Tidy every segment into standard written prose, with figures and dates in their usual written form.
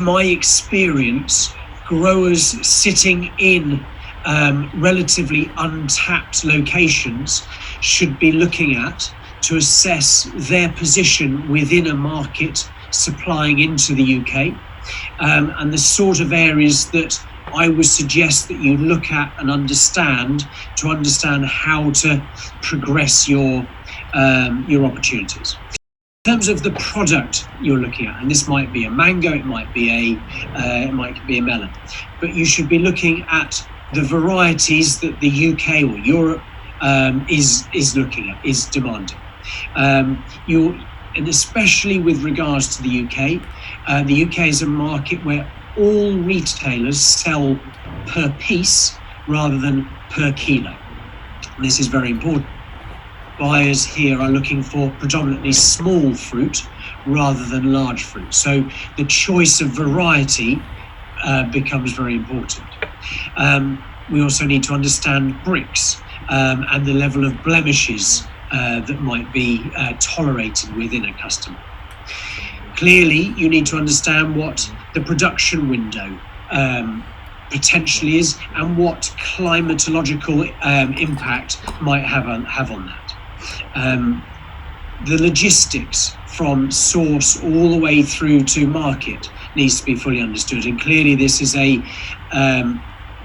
my experience, growers sitting in relatively untapped locations should be looking at to assess their position within a market supplying into the UK, and the sort of areas that I would suggest that you look at and understand to understand how to progress your opportunities. In terms of the product you're looking at, and this might be a mango, it might be a melon, but you should be looking at the varieties that the UK or Europe is looking at, is demanding. And especially with regards to the UK is a market where all retailers sell per piece rather than per kilo. And this is very important. Buyers here are looking for predominantly small fruit rather than large fruit. So the choice of variety becomes very important. We also need to understand bricks and the level of blemishes that might be tolerated within a customer. Clearly, you need to understand what the production window potentially is and what climatological impact might have on that. The logistics from source all the way through to market needs to be fully understood, and clearly this is a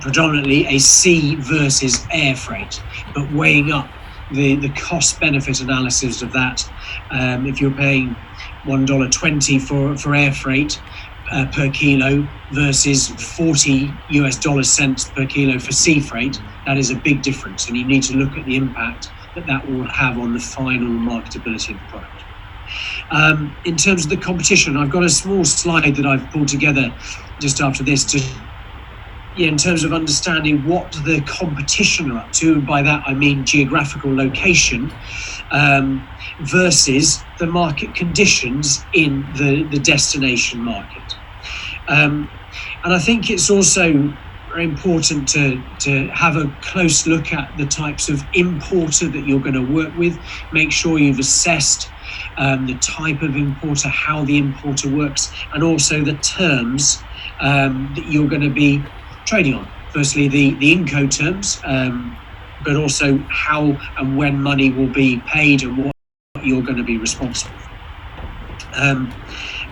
predominantly a sea versus air freight, but weighing up the cost benefit analysis of that. If you're paying $1.20 for air freight per kilo versus 40 US cents per kilo for sea freight, that is a big difference, and you need to look at the impact that will have on the final marketability of the product. In terms of the competition, I've got a small slide that I've pulled together just after this in terms of understanding what the competition are up to. By that I mean geographical location versus the market conditions in the destination market. And I think it's also very important to have a close look at the types of importer that you're going to work with. Make sure you've assessed the type of importer, how the importer works, and also the terms that you're going to be trading on. Firstly, the Incoterms, but also how and when money will be paid and what you're going to be responsible for.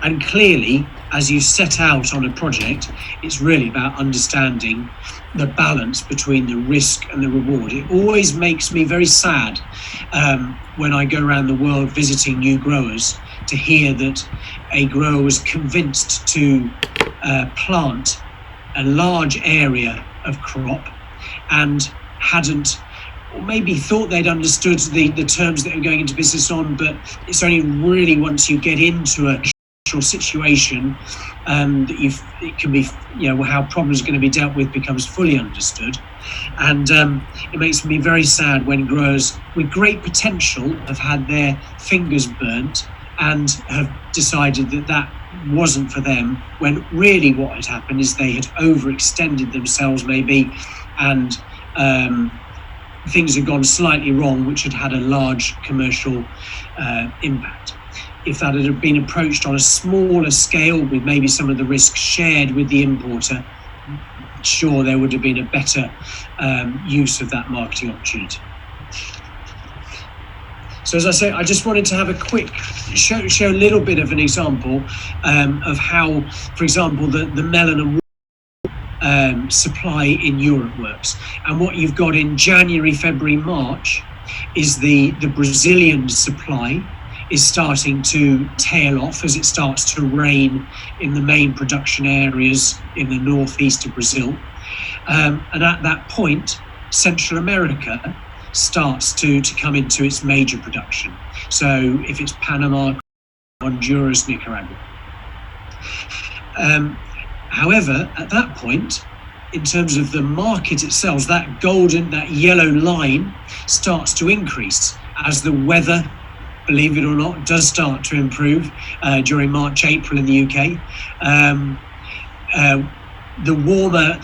And clearly, as you set out on a project, it's really about understanding the balance between the risk and the reward. It always makes me very sad when I go around the world visiting new growers to hear that a grower was convinced to plant a large area of crop and hadn't, or maybe thought they'd understood the terms that they were going into business on, but it's only really once you get into a situation that it can be, how problems are going to be dealt with becomes fully understood. And it makes me very sad when growers with great potential have had their fingers burnt and have decided that wasn't for them, when really what had happened is they had overextended themselves maybe, and things had gone slightly wrong, which had had a large commercial impact. If that had been approached on a smaller scale with maybe some of the risk shared with the importer, sure, there would have been a better use of that marketing opportunity. So as I say, I just wanted to have a quick show a little bit of an example of how, for example, the melon and water supply in Europe works. And what you've got in January, February, March is the Brazilian supply is starting to tail off as it starts to rain in the main production areas in the northeast of Brazil. And at that point, Central America starts to come into its major production. So if it's Panama, Honduras, Nicaragua. However, at that point, in terms of the market itself, that yellow line starts to increase as the weather, believe it or not, does start to improve during March, April in the UK. The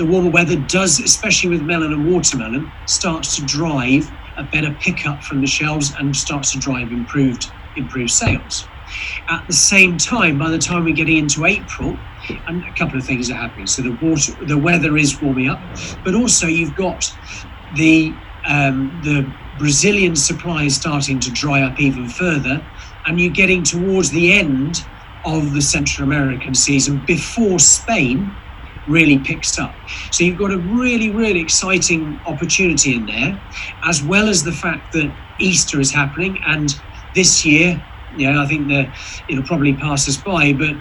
warmer weather does, especially with melon and watermelon, starts to drive a better pickup from the shelves and starts to drive improved sales. At the same time, by the time we're getting into April, And a couple of things are happening. So the weather is warming up, but also you've got the Brazilian supply is starting to dry up even further, and you're getting towards the end of the Central American season before Spain really picks up. So you've got a really, really exciting opportunity in there, as well as the fact that Easter is happening. And this year, I think it'll probably pass us by, but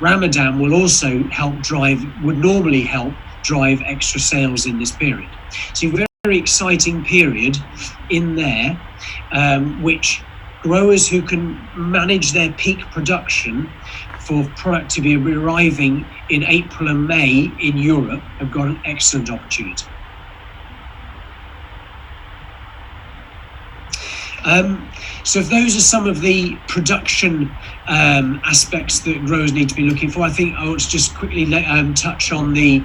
Ramadan will also would normally help drive extra sales in this period. So you've got a very exciting period in there, which growers who can manage their peak production for product to be arriving in April and May in Europe have got an excellent opportunity. So if those are some of the production aspects that growers need to be looking for, I think I want to just quickly touch on the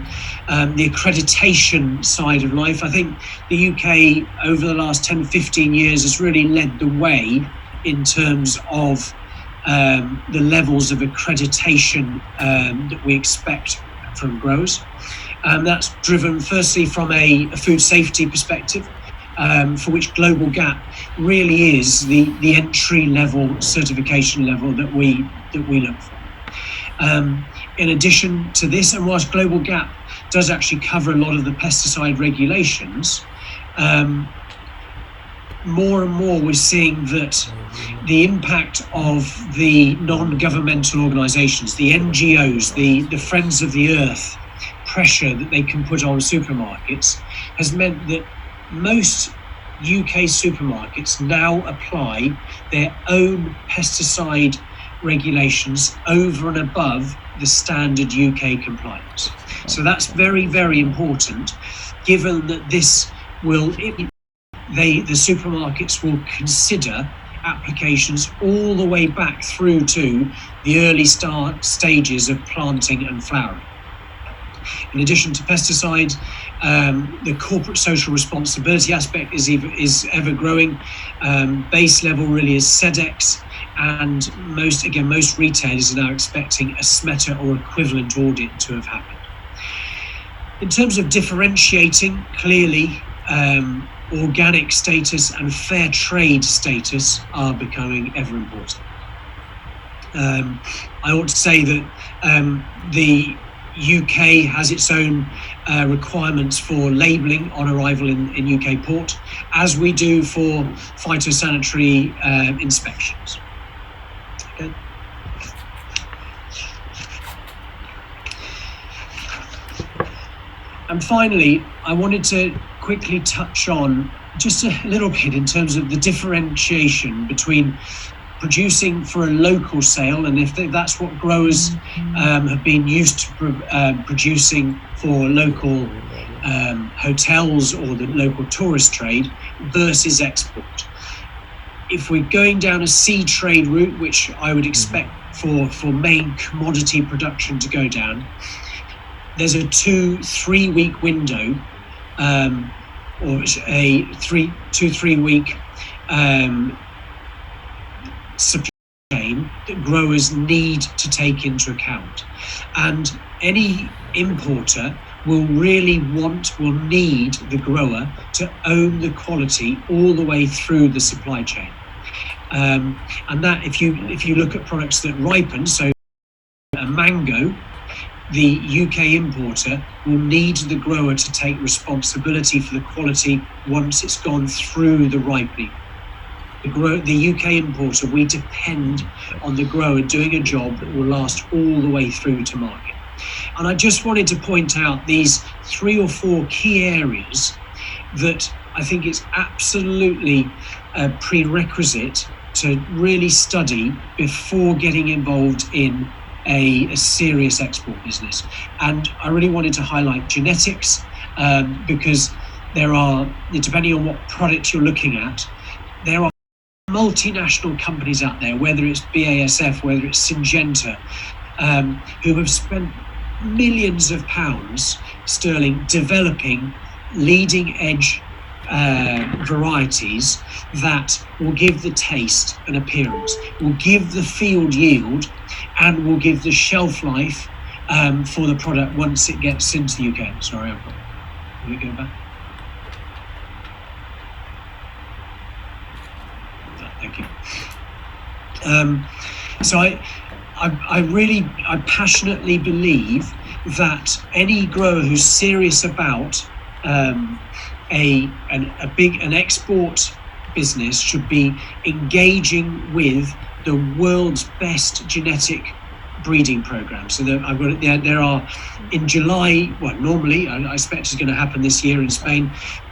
accreditation side of life. I think the UK over the last 10, 15 years has really led the way in terms of the levels of accreditation that we expect from growers. That's driven firstly from a food safety perspective, for which Global GAP really is the entry level certification level that we look for. In addition to this, and whilst Global GAP does actually cover a lot of the pesticide regulations, more and more we're seeing that the impact of the non-governmental organisations, the NGOs, the Friends of the Earth pressure that they can put on supermarkets has meant that most UK supermarkets now apply their own pesticide regulations over and above the standard UK compliance. So that's very, very important, given that this will, the supermarkets will consider applications all the way back through to the early stages of planting and flowering. In addition to pesticides, the corporate social responsibility aspect is ever growing. Base level really is SEDEX, and most retailers are now expecting a SMETA or equivalent audit to have happened. In terms of differentiating, clearly organic status and fair trade status are becoming ever important. I ought to say that the UK has its own requirements for labelling on arrival in UK port, as we do for phytosanitary inspections. Okay. And finally, I wanted to quickly touch on just a little bit in terms of the differentiation between producing for a local sale, and if that's what growers have been used to producing for local hotels or the local tourist trade, versus export. If we're going down a sea trade route, which I would expect for main commodity production to go down, there's a 2-3 week window, or a 2-3 week supply chain that growers need to take into account. And any importer will need the grower to own the quality all the way through the supply chain. And that, if you look at products that ripen, so a mango, the UK importer will need the grower to take responsibility for the quality once it's gone through the ripening. The UK importer, we depend on the grower doing a job that will last all the way through to market. And I just wanted to point out these 3 or 4 key areas that I think it's absolutely a prerequisite to really study before getting involved in a serious export business. And I really wanted to highlight genetics, because there are, depending on what product you're looking at, there are multinational companies out there, whether it's BASF, whether it's Syngenta, who have spent millions of pounds sterling developing leading edge varieties that will give the taste and appearance, will give the field yield, and will give the shelf life for the product once it gets into the UK. Sorry, let me go back. Thank you. So I passionately believe that any grower who's serious about an export business should be engaging with the world's best genetic breeding programs. So there are in July, well, normally I expect it's going to happen this year in Spain,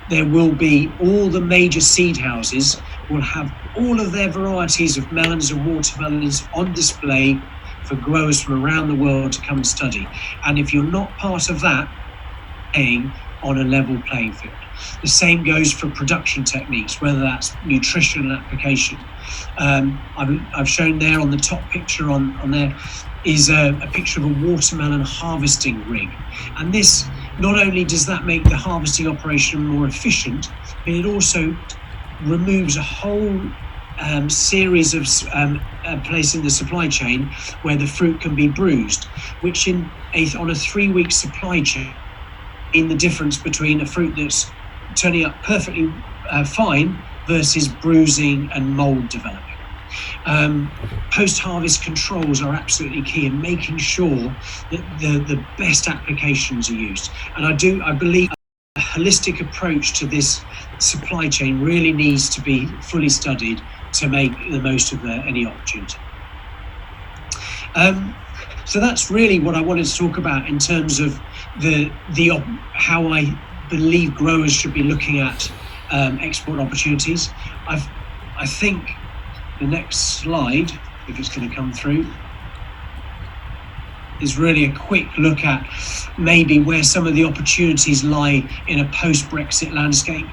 there will be all the major seed houses will have all of their varieties of melons and watermelons on display for growers from around the world to come and study. And if you're not part of that, playing on a level playing field. The same goes for production techniques, whether that's nutrition and application. I've shown there on the top picture on there is a picture of a watermelon harvesting rig. And this, not only does that make the harvesting operation more efficient, but it also removes a whole series of place in the supply chain where the fruit can be bruised, which on a 3-week supply chain, in the difference between a fruit that's turning up perfectly fine versus bruising and mold developing. Post-harvest controls are absolutely key in making sure that the best applications are used. And I believe a holistic approach to this supply chain really needs to be fully studied to make the most of any opportunity. So that's really what I wanted to talk about in terms of how I believe growers should be looking at export opportunities. I think the next slide, if it's going to come through, is really a quick look at maybe where some of the opportunities lie in a post-Brexit landscape.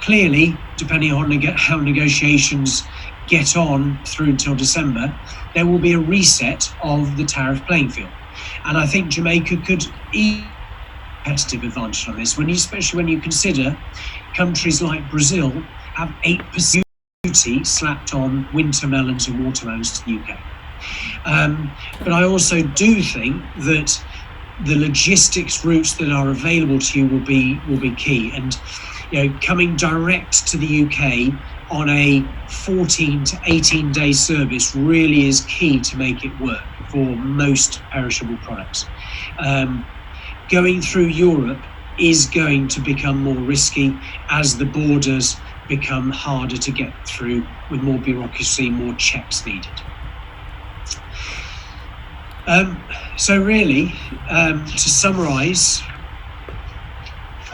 Clearly, depending on how negotiations get on through until December, there will be a reset of the tariff playing field. And I think Jamaica could eat competitive advantage on this, especially when you consider countries like Brazil have 8% duty slapped on winter melons and watermelons to the UK. But I also do think that the logistics routes that are available to you will be key. And coming direct to the UK on a 14 to 18 day service really is key to make it work for most perishable products. Going through Europe is going to become more risky as the borders become harder to get through with more bureaucracy, more checks needed. So really, to summarise,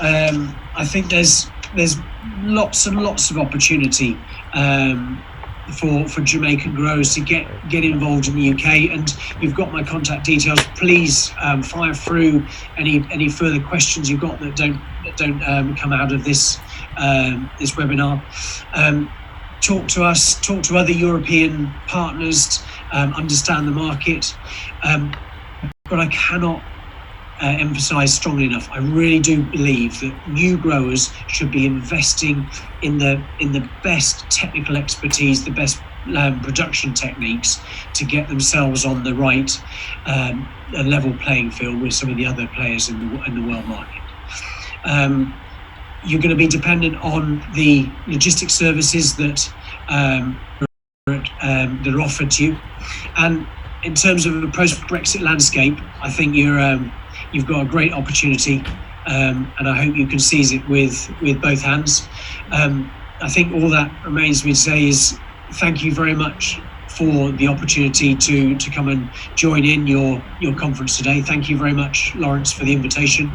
I think there's lots and lots of opportunity for Jamaican growers to get involved in the UK, and you've got my contact details. Please fire through any further questions you've got that don't come out of this webinar. Talk to us, talk to other European partners, understand the market, but I cannot emphasize strongly enough, I really do believe that new growers should be investing in the best technical expertise, the best production techniques to get themselves on the right level playing field with some of the other players in the world market. You're going to be dependent on the logistics services that are offered to you, and in terms of the post-Brexit landscape, I think you've got a great opportunity, and I hope you can seize it with both hands. I think all that remains me to say is thank you very much for the opportunity to come and join in your conference today. Thank you very much, Lawrence, for the invitation,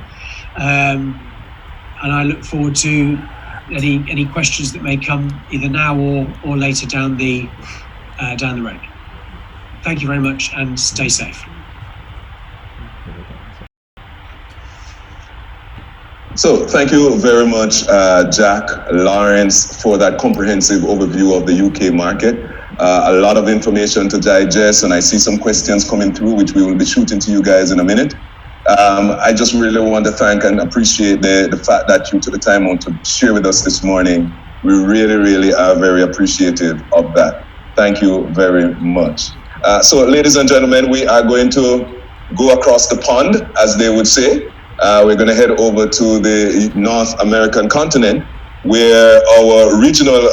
and I look forward to any questions that may come either now or later down the road. Thank you very much and stay safe. So thank you very much, Jack, Lawrence, for that comprehensive overview of the UK market. A lot of information to digest, and I see some questions coming through, which we will be shooting to you guys in a minute. I just really want to thank and appreciate the fact that you took the time out to share with us this morning. We really, really are very appreciative of that. Thank you very much. So ladies and gentlemen, we are going to go across the pond, as they would say. We're going to head over to the North American continent, where our regional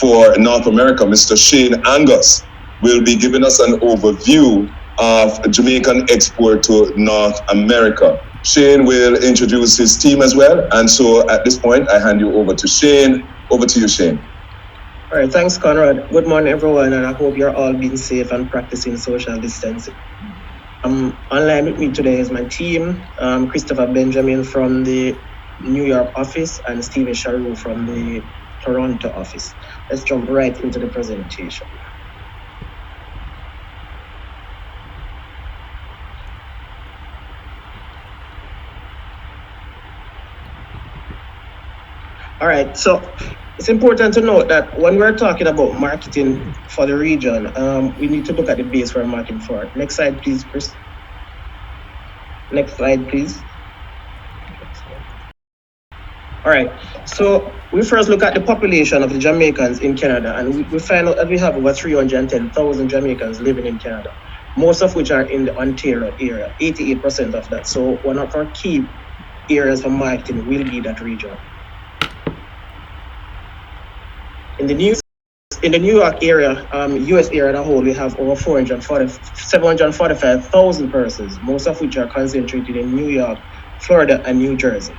for North America, Mr. Shane Angus, will be giving us an overview of Jamaican export to North America. Shane will introduce his team as well. And so at this point, I hand you over to Shane. Over to you, Shane. All right, thanks, Conrad. Good morning, everyone, and I hope you're all being safe and practicing social distancing. Online with me today is my team, Christopher Benjamin from the New York office and Stephen Sharu from the Toronto office. Let's jump right into the presentation. All right, so it's important to note that when we're talking about marketing for the region, we need to look at the base we're marketing for. Next slide, please, Chris. Next slide, please. All right, so we first look at the population of the Jamaicans in Canada, and we find out that we have over 310,000 Jamaicans living in Canada, most of which are in the Ontario area, 88% of that. So one of our key areas for marketing will be that region. In the New York area, US area as a whole, we have over 745,000 persons, most of which are concentrated in New York, Florida, and New Jersey.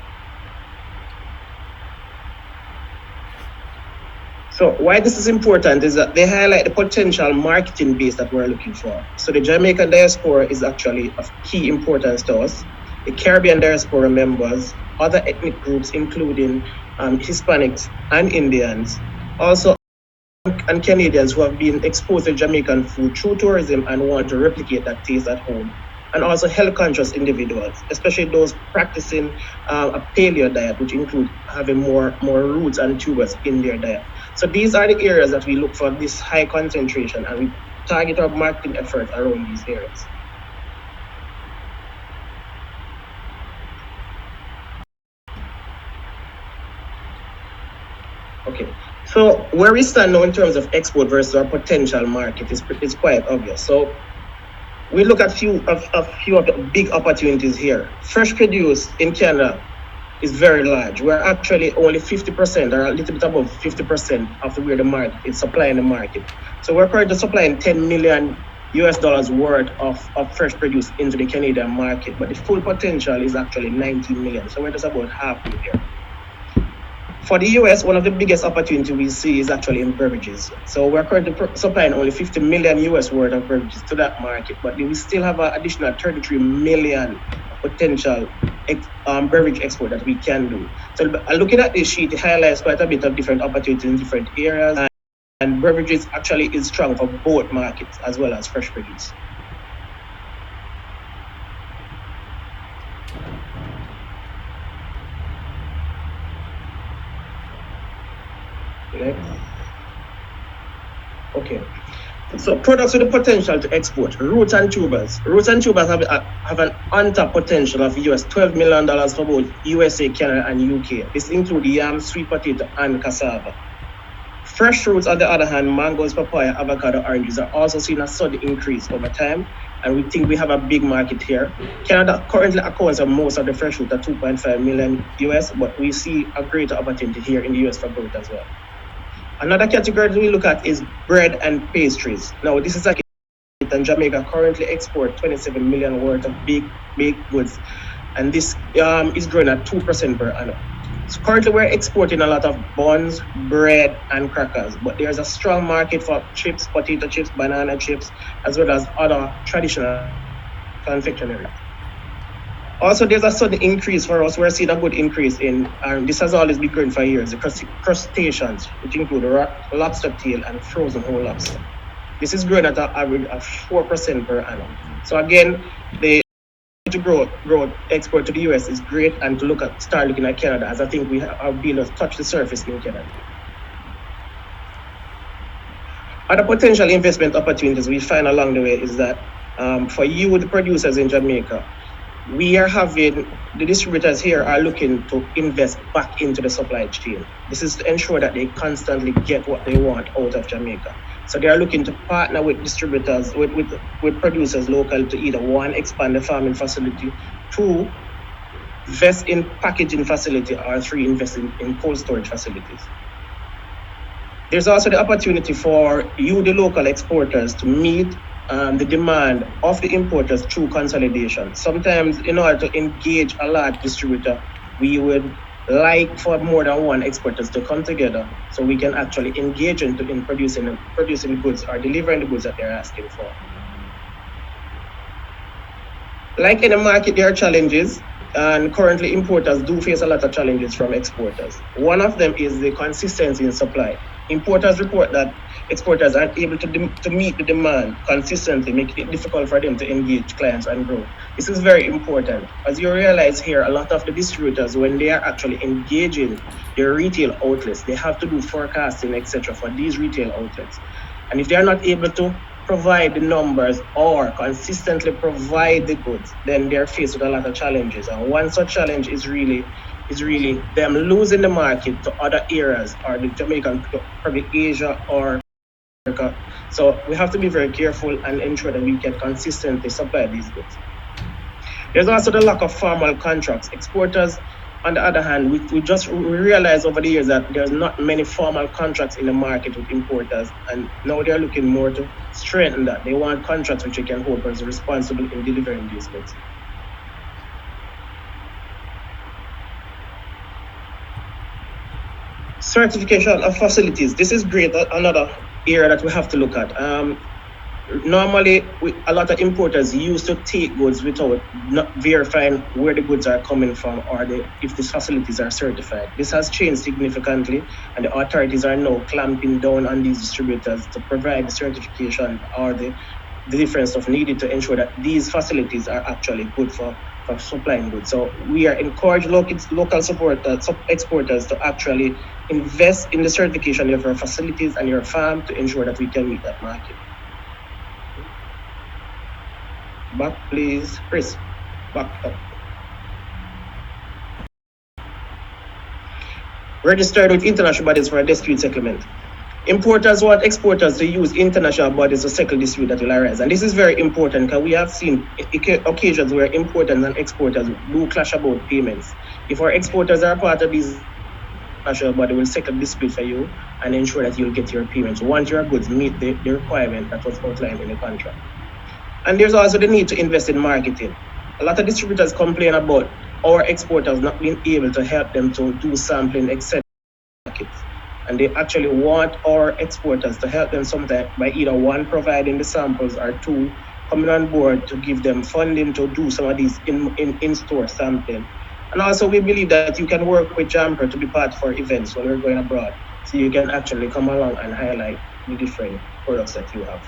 So why this is important is that they highlight the potential marketing base that we're looking for. So the Jamaican diaspora is actually of key importance to us. The Caribbean diaspora members, other ethnic groups, including Hispanics and Indians, also and Canadians who have been exposed to Jamaican food through tourism and want to replicate that taste at home, and also health-conscious individuals, especially those practicing a paleo diet, which include having more roots and tubers in their diet. So these are the areas that we look for this high concentration, and we target our marketing efforts around these areas. Okay, so where we stand now in terms of export versus our potential market is quite obvious. So we look at a few of the big opportunities here. Fresh produce in Canada is very large. We're actually only 50% or a little bit above 50% of where the market is supplying the market. So we're currently supplying $10 million worth of fresh produce into the Canadian market, but the full potential is actually 19 million. So we're just about halfway there. For the US, one of the biggest opportunities we see is actually in beverages. So we're currently supplying only $50 million worth of beverages to that market, but we still have an additional 33 million potential beverage export that we can do. So looking at this sheet, it highlights quite a bit of different opportunities in different areas, and beverages actually is strong for both markets as well as fresh produce. Okay, so products with the potential to export, roots and tubers. Roots and tubers have an untapped potential of US $12 million for both USA, Canada, and UK. This includes yam, sweet potato, and cassava. Fresh fruits, on the other hand, mangoes, papaya, avocado, oranges are also seeing a sudden increase over time, and we think we have a big market here. Canada currently accounts for most of the fresh fruit at 2.5 million US, but we see a greater opportunity here in the US for growth as well. Another category that we look at is bread and pastries. Now, this is and Jamaica currently export 27 million worth of baked goods, and this is growing at 2% per annum. So currently we're exporting a lot of buns, bread, and crackers, but there's a strong market for chips, potato chips, banana chips, as well as other traditional confectionery. Also, there's a sudden increase for us. We're seeing a good increase in, and this has always been growing for years, the crustaceans, which include lobster tail and frozen whole lobster. This is growing at an average of 4% per annum. So again, the to grow export to the US is great, and to start looking at Canada, as I think we have been able to touch the surface in Canada. Other potential investment opportunities we find along the way is that for you, the producers in Jamaica, we are having, the distributors here are looking to invest back into the supply chain. This is to ensure that they constantly get what they want out of Jamaica. So they are looking to partner with distributors, with producers local to either one, expand the farming facility, two, invest in packaging facility, or three, invest in cold storage facilities. There's also the opportunity for you, the local exporters, to meet the demand of the importers through consolidation. Sometimes, in order to engage a large distributor, we would like for more than one exporters to come together so we can actually engage in producing the goods or delivering the goods that they're asking for. Like in the market, there are challenges, and currently importers do face a lot of challenges from exporters. One of them is the consistency in supply. Importers report that exporters aren't able to meet the demand consistently, making it difficult for them to engage clients and grow. This is very important. As you realize here, a lot of the distributors, when they are actually engaging their retail outlets, they have to do forecasting, etc., for these retail outlets. And if they are not able to provide the numbers or consistently provide the goods, then they're faced with a lot of challenges. And one such challenge is really them losing the market to other areas, or the Jamaican, probably Asia or America. So we have to be very careful and ensure that we can consistently supply these goods. There's also the lack of formal contracts. Exporters, on the other hand, we realized over the years that there's not many formal contracts in the market with importers, and now they're looking more to strengthen that. They want contracts which they can hold as responsible in delivering these goods. Certification of facilities. This is great. Another area that we have to look at. Normally, a lot of importers used to take goods without not verifying where the goods are coming from or if these facilities are certified. This has changed significantly, and the authorities are now clamping down on these distributors to provide the certification or the different stuff needed to ensure that these facilities are actually good for supplying goods. So we are encouraging local exporters to actually invest in the certification of your facilities and your farm to ensure that we can meet that market. Back, please, Chris. Back up. Registered with international bodies for a dispute settlement. Importers want exporters to use international bodies to settle dispute that will arise. And this is very important because we have seen occasions where importers and exporters do clash about payments. If our exporters are part of these international body, will settle dispute for you and ensure that you'll get your payments once your goods meet the requirement that was outlined in the contract. And there's also the need to invest in marketing. A lot of distributors complain about our exporters not being able to help them to do sampling, etc. And they actually want our exporters to help them sometimes by either one, providing the samples, or two, coming on board to give them funding to do some of these in-store sampling. And also we believe that you can work with JAMPRO to be part of our events when we're going abroad. So you can actually come along and highlight the different products that you have.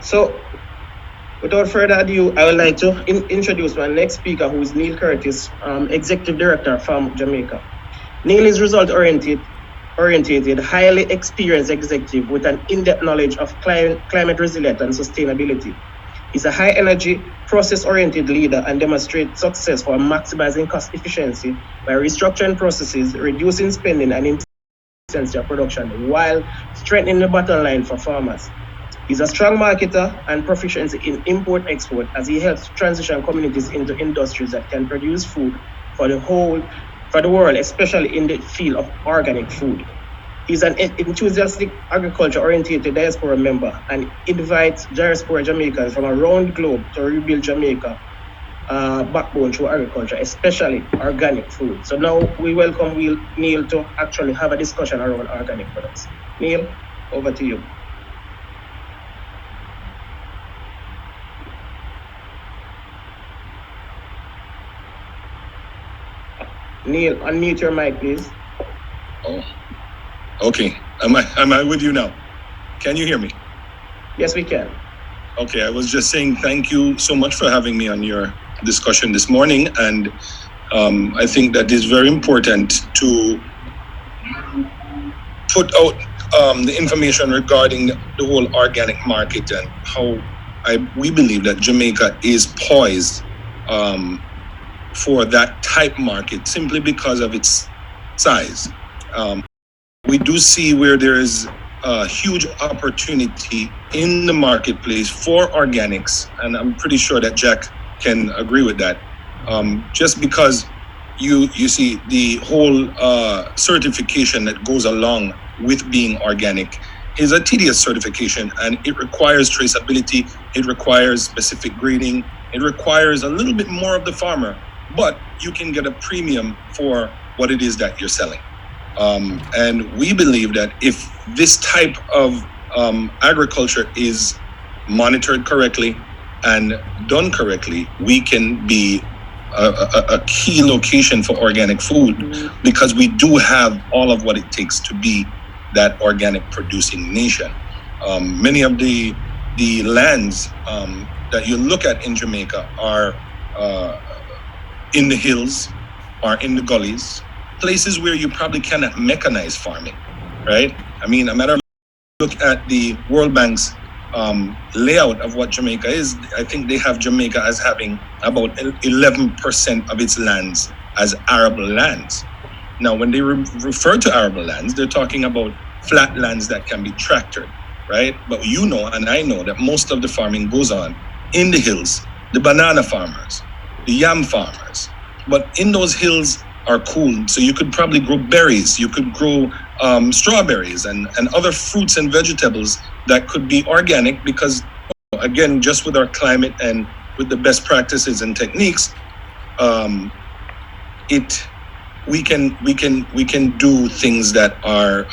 So without further ado, I would like to introduce my next speaker, who is Neil Curtis, Executive Director from Jamaica. Neil is result-oriented, highly experienced executive with an in-depth knowledge of climate resilience and sustainability. He's a high-energy, process-oriented leader and demonstrates success for maximizing cost efficiency by restructuring processes, reducing spending, and efficiency of production while strengthening the bottom line for farmers. He's a strong marketer and proficiency in import-export, as he helps transition communities into industries that can produce food for the world, especially in the field of organic food. He's an enthusiastic agriculture-oriented diaspora member and invites diaspora Jamaicans from around the globe to rebuild Jamaica backbone through agriculture, especially organic food. So now we welcome Neil to actually have a discussion around organic products. Neil, over to you. Neil, unmute your mic, please. Oh, okay. Am I with you now? Can you hear me? Yes, we can. Okay, I was just saying thank you so much for having me on your discussion this morning, and I think that is very important to put out the information regarding the whole organic market and how we believe that Jamaica is poised for that type market simply because of its size. We do see where there is a huge opportunity in the marketplace for organics, and I'm pretty sure that Jack can agree with that. Just because you see the whole certification that goes along with being organic is a tedious certification, and it requires traceability, it requires specific grading, it requires a little bit more of the farmer, but you can get a premium for what it is that you're selling. And we believe that if this type of agriculture is monitored correctly and done correctly, we can be a key location for organic food, because we do have all of what it takes to be that organic producing nation. Many of the lands that you look at in Jamaica are in the hills, are in the gullies, places where you probably cannot mechanize farming, right? I mean, a matter of look at the World Bank's layout of what Jamaica is, I think they have Jamaica as having about 11% of its lands as arable lands. Now, when they refer to arable lands, they're talking about flat lands that can be tractored, right? But you know, and I know, that most of the farming goes on in the hills, the banana farmers, the yam farmers. But in those hills are cool, so you could probably grow berries, you could grow strawberries and other fruits and vegetables that could be organic, because again, just with our climate and with the best practices and techniques, we can do things that are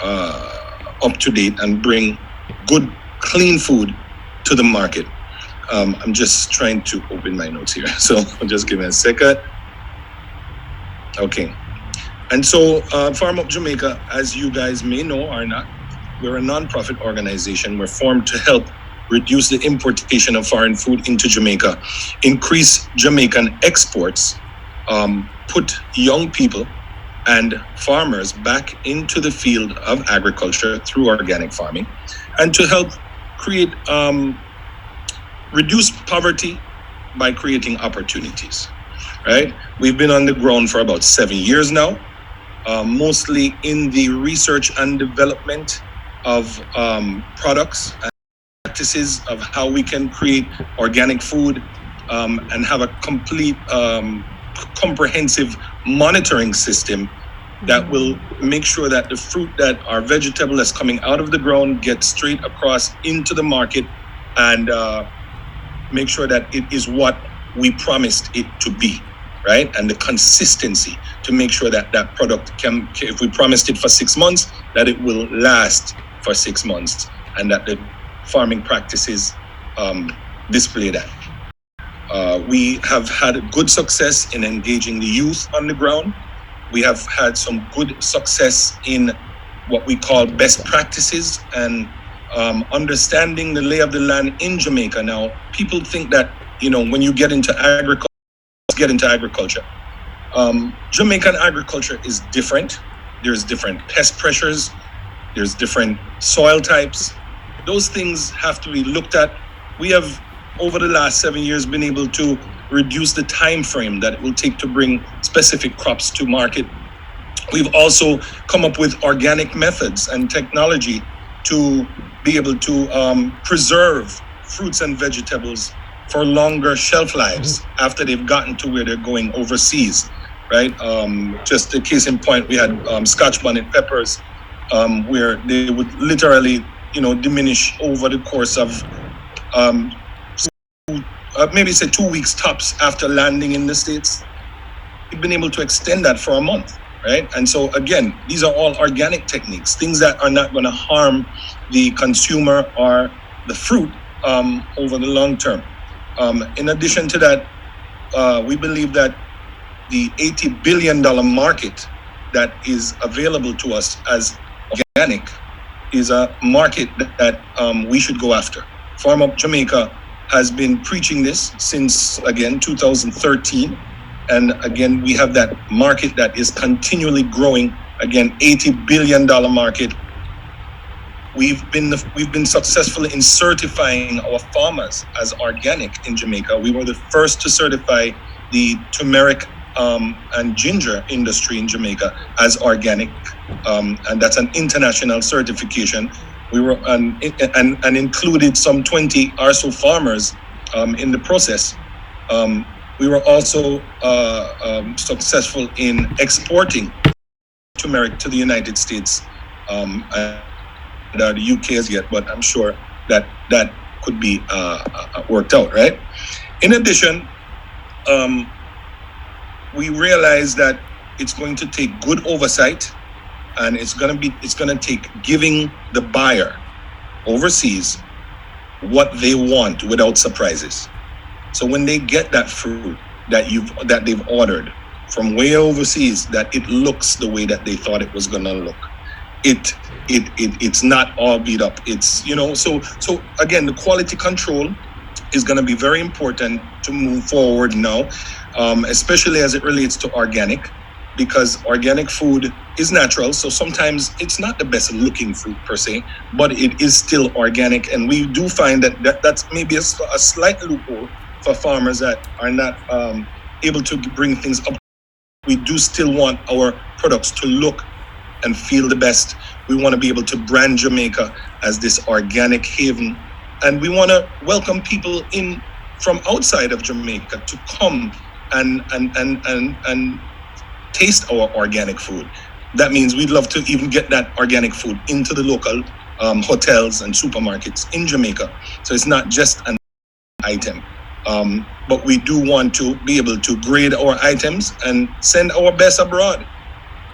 up to date and bring good, clean food to the market. I'm just trying to open my notes here, so just give me a second. Okay. And so Farm Up Jamaica, as you guys may know or not, we're a non-profit organization. We're formed to help reduce the importation of foreign food into Jamaica, increase Jamaican exports, put young people and farmers back into the field of agriculture through organic farming, and to help create, reduce poverty by creating opportunities, right? We've been on the ground for about 7 years now, mostly in the research and development of products and practices of how we can create organic food, and have a complete comprehensive monitoring system that will make sure that the fruit that our vegetable that's coming out of the ground gets straight across into the market, and make sure that it is what we promised it to be, right? And the consistency to make sure that that product can, if we promised it for 6 months, that it will last for 6 months, and that the farming practices display that. We have had good success in engaging the youth on the ground. We have had some good success in what we call best practices and understanding the lay of the land in Jamaica. Now, people think that, you know, when you get into agriculture, Jamaican agriculture is different. There's different pest pressures. There's different soil types. Those things have to be looked at. We have, over the last 7 years, been able to reduce the time frame that it will take to bring specific crops to market. We've also come up with organic methods and technology to be able to preserve fruits and vegetables for longer shelf lives after they've gotten to where they're going overseas, right? Just a case in point, we had Scotch bonnet peppers, where they would literally, you know, diminish over the course of maybe say 2 weeks tops after landing in the States. We've been able to extend that for a month, right? And so again, these are all organic techniques, things that are not going to harm the consumer or the fruit over the long term. In addition to that, we believe that the $80 billion market that is available to us as organic is a market that we should go after. Farm Up Jamaica has been preaching this since, again, 2013. And again, we have that market that is continually growing. Again, $80 billion market. We've been successful in certifying our farmers as organic in Jamaica. We were the first to certify the turmeric and ginger industry in Jamaica as organic, and that's an international certification. We were and included some 20 or so farmers in the process. We were also successful in exporting turmeric to the United States and the UK as yet, but I'm sure that that could be worked out, right? In addition, we realize that it's going to take good oversight, and it's going to take giving the buyer overseas what they want without surprises. So when they get that fruit that they've ordered from way overseas, that it looks the way that they thought it was going to look, it's not all beat up. It's, you know, so again, the quality control is going to be very important to move forward now, especially as it relates to organic, because organic food is natural. So sometimes it's not the best looking fruit per se, but it is still organic. And we do find that's maybe a slight loophole for farmers that are not able to bring things up. We do still want our products to look and feel the best. We want to be able to brand Jamaica as this organic haven. And we want to welcome people in from outside of Jamaica to come and taste our organic food. That means we'd love to even get that organic food into the local hotels and supermarkets in Jamaica. So it's not just an item. But we do want to be able to grade our items and send our best abroad,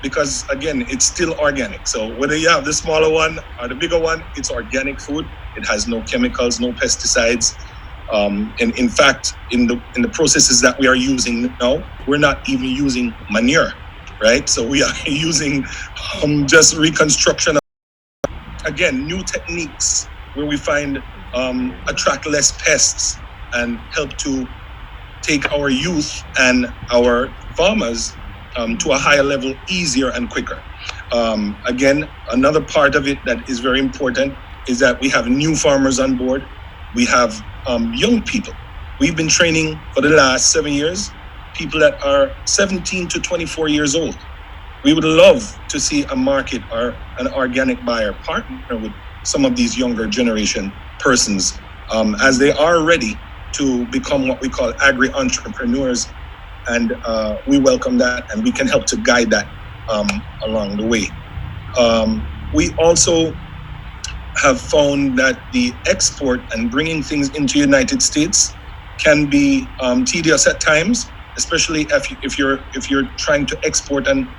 because again, it's still organic. So whether you have the smaller one or the bigger one, it's organic food. It has no chemicals, no pesticides. And in fact, in the processes that we are using now, we're not even using manure, right? So we are using just reconstruction. Again, new techniques where we find attract less pests and help to take our youth and our farmers to a higher level easier and quicker. Again, another part of it that is very important is that we have new farmers on board. We have young people. We've been training for the last 7 years, people that are 17 to 24 years old. We would love to see a market or an organic buyer partner with some of these younger generation persons as they are ready to become what we call agri-entrepreneurs. And we welcome that, and we can help to guide that along the way. We also have found that the export and bringing things into the United States can be tedious at times, especially if you're trying to export an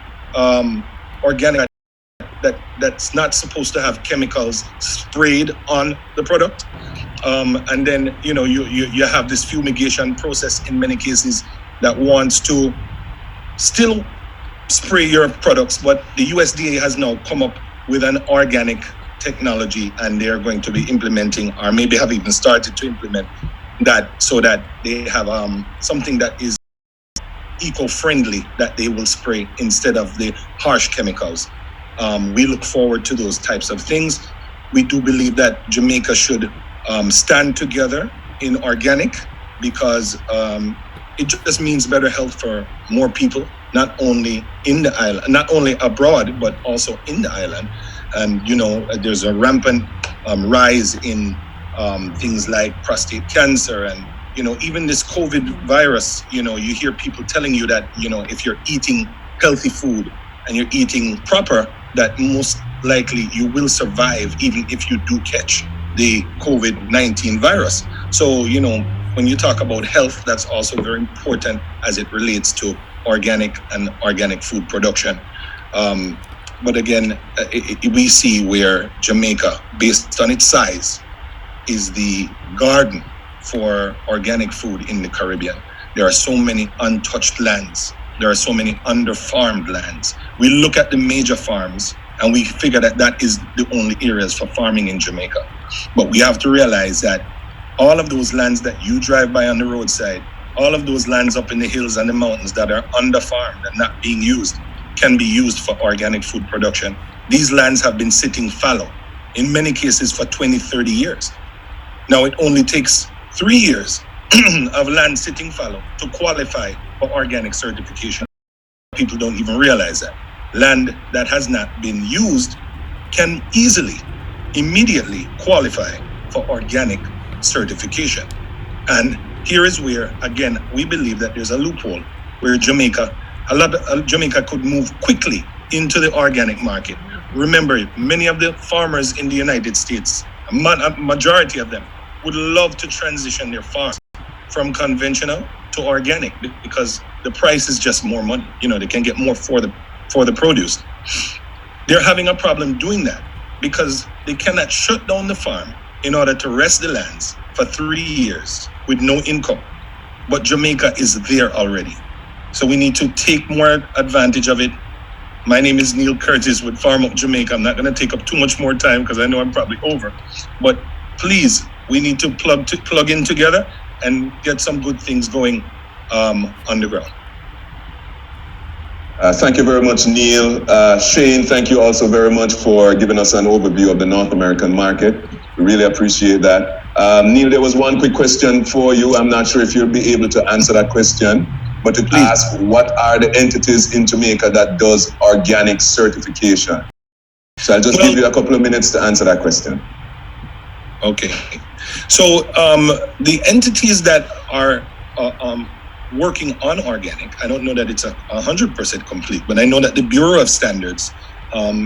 organic that's not supposed to have chemicals sprayed on the product. And then you have this fumigation process in many cases that wants to still spray your products, but the USDA has now come up with an organic technology, and they're going to be implementing, or maybe have even started to implement that, so that they have something that is eco-friendly that they will spray instead of the harsh chemicals. We look forward to those types of things. We do believe that Jamaica should stand together in organic, because it just means better health for more people, not only in the island, not only abroad, but also in the island. And there's a rampant rise in things like prostate cancer, and even this COVID virus. You hear people telling you that if you're eating healthy food and you're eating proper, that most likely you will survive even if you do catch the COVID-19 virus. So when you talk about health, that's also very important as it relates to organic and organic food production. But again, we see where Jamaica, based on its size, is the garden for organic food in the Caribbean. There are so many untouched lands. There are so many under-farmed lands. We look at the major farms and we figure that is the only areas for farming in Jamaica. But we have to realize that all of those lands that you drive by on the roadside, all of those lands up in the hills and the mountains that are under-farmed and not being used, can be used for organic food production. These lands have been sitting fallow, in many cases for 20, 30 years. Now it only takes 3 years of land sitting fallow to qualify for organic certification. People don't even realize that. Land that has not been used can easily, immediately qualify for organic certification. And here is where, again, we believe that there's a loophole where Jamaica could move quickly into the organic market. Remember, many of the farmers in the United States, a majority of them, would love to transition their farms from conventional to organic because the price is just more money. They can get more for the produce. They're having a problem doing that because they cannot shut down the farm in order to rest the lands for 3 years with no income. But Jamaica is there already. So we need to take more advantage of it. My name is Neil Curtis with Farm Up Jamaica. I'm not going to take up too much more time because I know I'm probably over. But please, we need to plug in together and get some good things going on the ground. Thank you very much, Neil. Shane, thank you also very much for giving us an overview of the North American market. We really appreciate that. Neil, there was one quick question for you. I'm not sure if you'll be able to answer that question, but it asks, what are the entities in Jamaica that does organic certification? So I'll just give you a couple of minutes to answer that question. Okay. So the entities that are working on organic, I don't know that it's 100% complete, but I know that the Bureau of Standards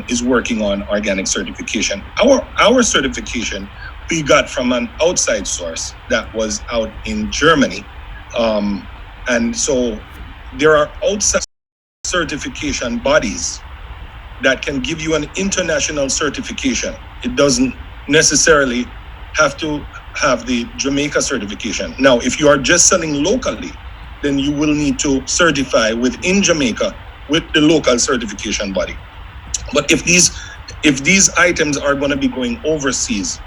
is working on organic certification. Our certification we got from an outside source that was out in Germany. And so there are outside certification bodies that can give you an international certification. It doesn't necessarily have to have the Jamaica certification. Now, if you are just selling locally, then you will need to certify within Jamaica with the local certification body. But if these items are going to be going overseas,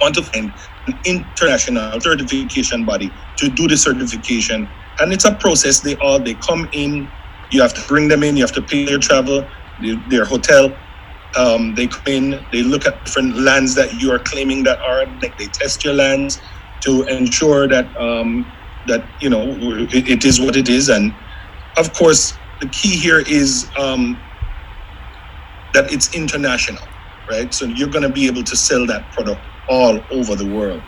want to find an international certification body to do the certification, and it's a process. They come in. You have to bring them in. You have to pay their travel, their hotel. They come in. They look at different lands that you are claiming that are. They test your lands to ensure that it is what it is. And of course, the key here is that it's international, right? So you're going to be able to sell that product all over the world.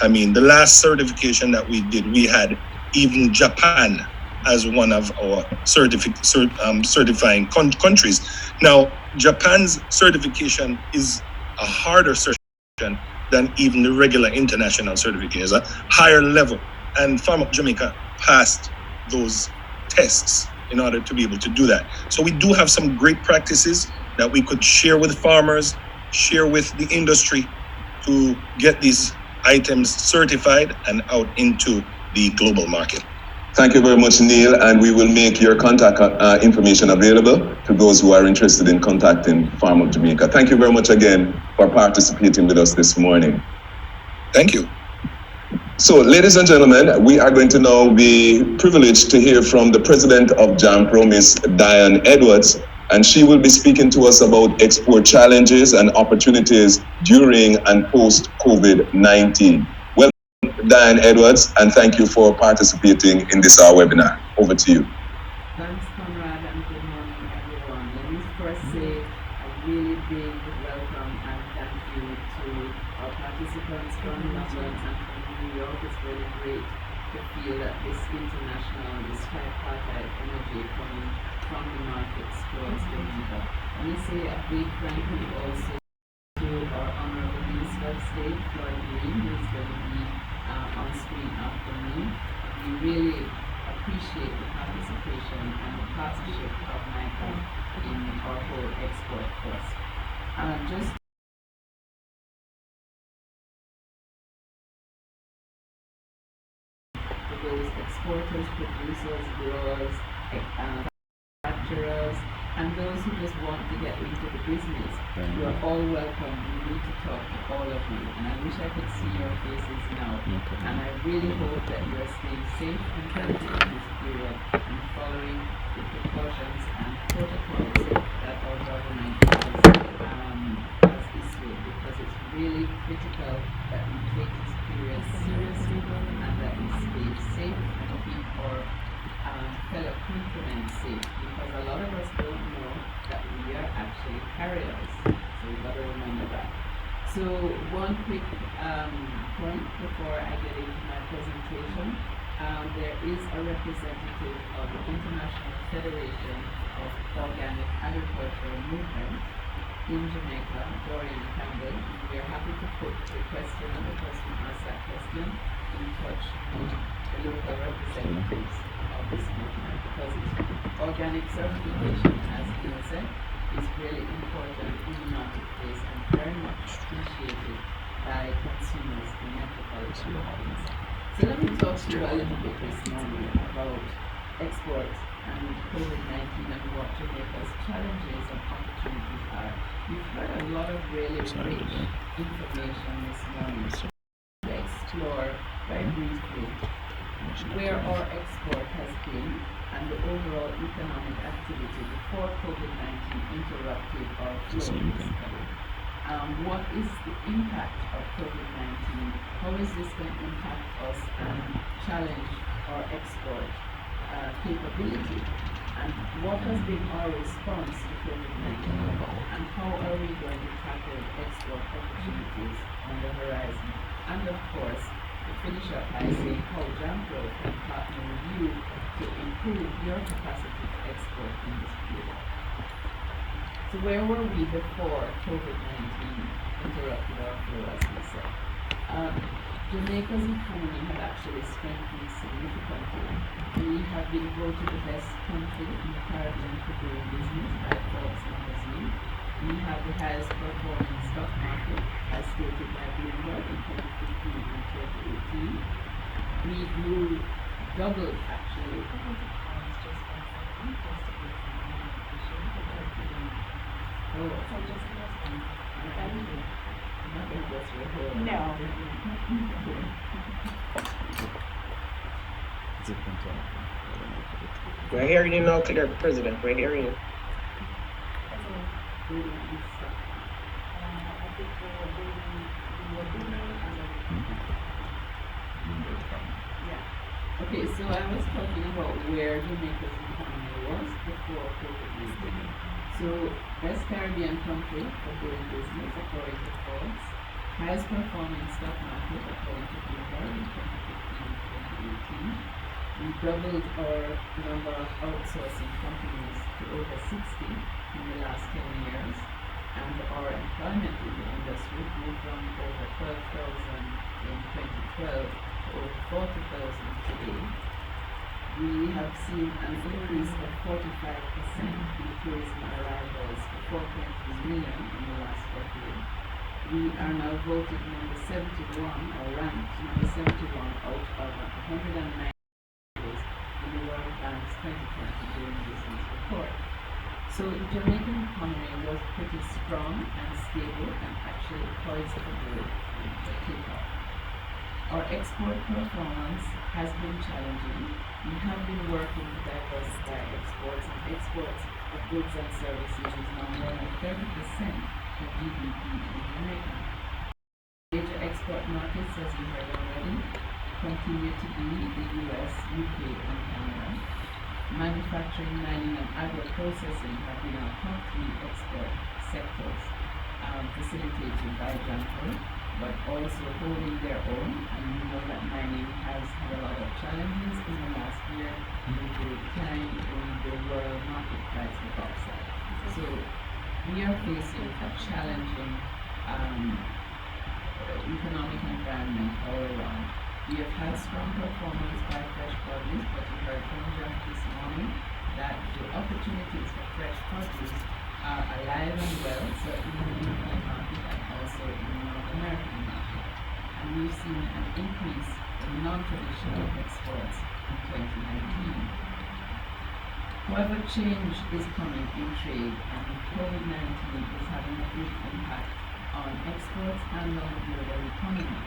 I mean, the last certification that we did, we had even Japan as one of our certifying countries. Now, Japan's certification is a harder certification than even the regular international certification. It's a higher level. And Farm Up Jamaica passed those tests in order to be able to do that. So we do have some great practices that we could share with farmers, share with the industry to get these items certified and out into the global market. Thank you very much, Neil, and we will make your contact information available to those who are interested in contacting Farm Up Jamaica. Thank you very much again for participating with us this morning. Thank you. So, ladies and gentlemen, we are going to now be privileged to hear from the president of JAMPRO, Ms. Diane Edwards, and she will be speaking to us about export challenges and opportunities during and post-COVID-19. Welcome, Diane Edwards, and thank you for participating in this our webinar. Over to you. Thanks, Conrad, and good morning, everyone. Let me first say a really big welcome and thank you to our participants from London and from New York. It's really great to feel that this international, this tripartite energy coming from the markets towards Jamaica. Let me say a big thank you also to our Honorable Minister of State, Floyd Green, who is going to be on screen after me. We really appreciate the participation and the partnership of NICA in our whole export course. Just for those exporters, producers, growers, manufacturers, and those who just want to get into the business, you are all welcome. We need to talk to all of you, and I wish I could see your faces now. And I really hope that you are staying safe and healthy in this period and following the precautions and protocols that our government has issued, because it's really critical that we take this period seriously and that we stay safe and keep our fellow countrymen sake, because a lot of us don't know that we are actually carriers. So we've got to remember that. So one quick point before I get into my presentation. There is a representative of the International Federation of Organic Agricultural Movement in Jamaica, Dorian Campbell. We are happy to put the question and the person who asked that question in touch with the local representatives of this movement, because organic certification, as Neil said, is really important in the marketplace and very much appreciated by consumers in metropolitan areas. So let me talk to you a little bit this morning about exports and COVID-19 and what Jamaica's challenges and opportunities are. You've heard a lot of really rich information this morning. To explore very briefly where our export has been and the overall economic activity before COVID-19 interrupted our flow. What is the impact of COVID-19? How is this going to impact us and challenge our export capability? And what has been our response to COVID-19? And how are we going to tackle export opportunities on the horizon? And of course, to finish up by saying how JAMPRO can partner with you to improve your capacity to export in this period. So where were we before COVID-19 interrupted our flow, as we said? Jamaica's economy had actually strengthened significantly. We have been voted the best country in the Caribbean for doing business by Forbes magazine. We have the highest performing stock market, as stated by Bloomberg in 2015 and 2018. We grew double, actually. Oh, so just no. We're hearing you now, clear, President. We're hearing you. Okay, so I was talking about where Jamaica's economy was before COVID-19. So, best Caribbean country for doing business according to Forbes, highest performing stock market according to Bloomberg in 2015 and 2018. We doubled our number of outsourcing companies to over 60 in the last 10 years, and our employment in the industry grew from over 12,000 in 2012 to over 40,000 today. We have seen an increase of 45% in tourism arrivals to 4.3 million in the last decade. We are now voted number 71, or ranked number 71 out of 109 countries in the World Bank's 2020 Doing Business report. So the Jamaican economy was pretty strong and stable and actually poised for growth and for takeoff. Our export performance has been challenging. We have been working to diversify exports, and exports of goods and services is now more than 30% of GDP in Jamaica. Major export markets, as you heard already, continue to be the US, UK, and Canada. Manufacturing, mining, and agro-processing have been our top three export sectors, facilitated by JAMPRO, but also holding their own. And we know that mining has had a lot of challenges in the last year due to the decline in the world market price of bauxite. So we are facing a challenging economic environment all around. We have had strong performance by fresh produce, but we heard from Jack this morning that the opportunities for fresh produce are alive and well, certainly in the UK market and also in the North American market. And we've seen an increase in non-traditional exports in 2019. However, change is coming in trade, and COVID-19 is having a big impact on exports and on the global economy.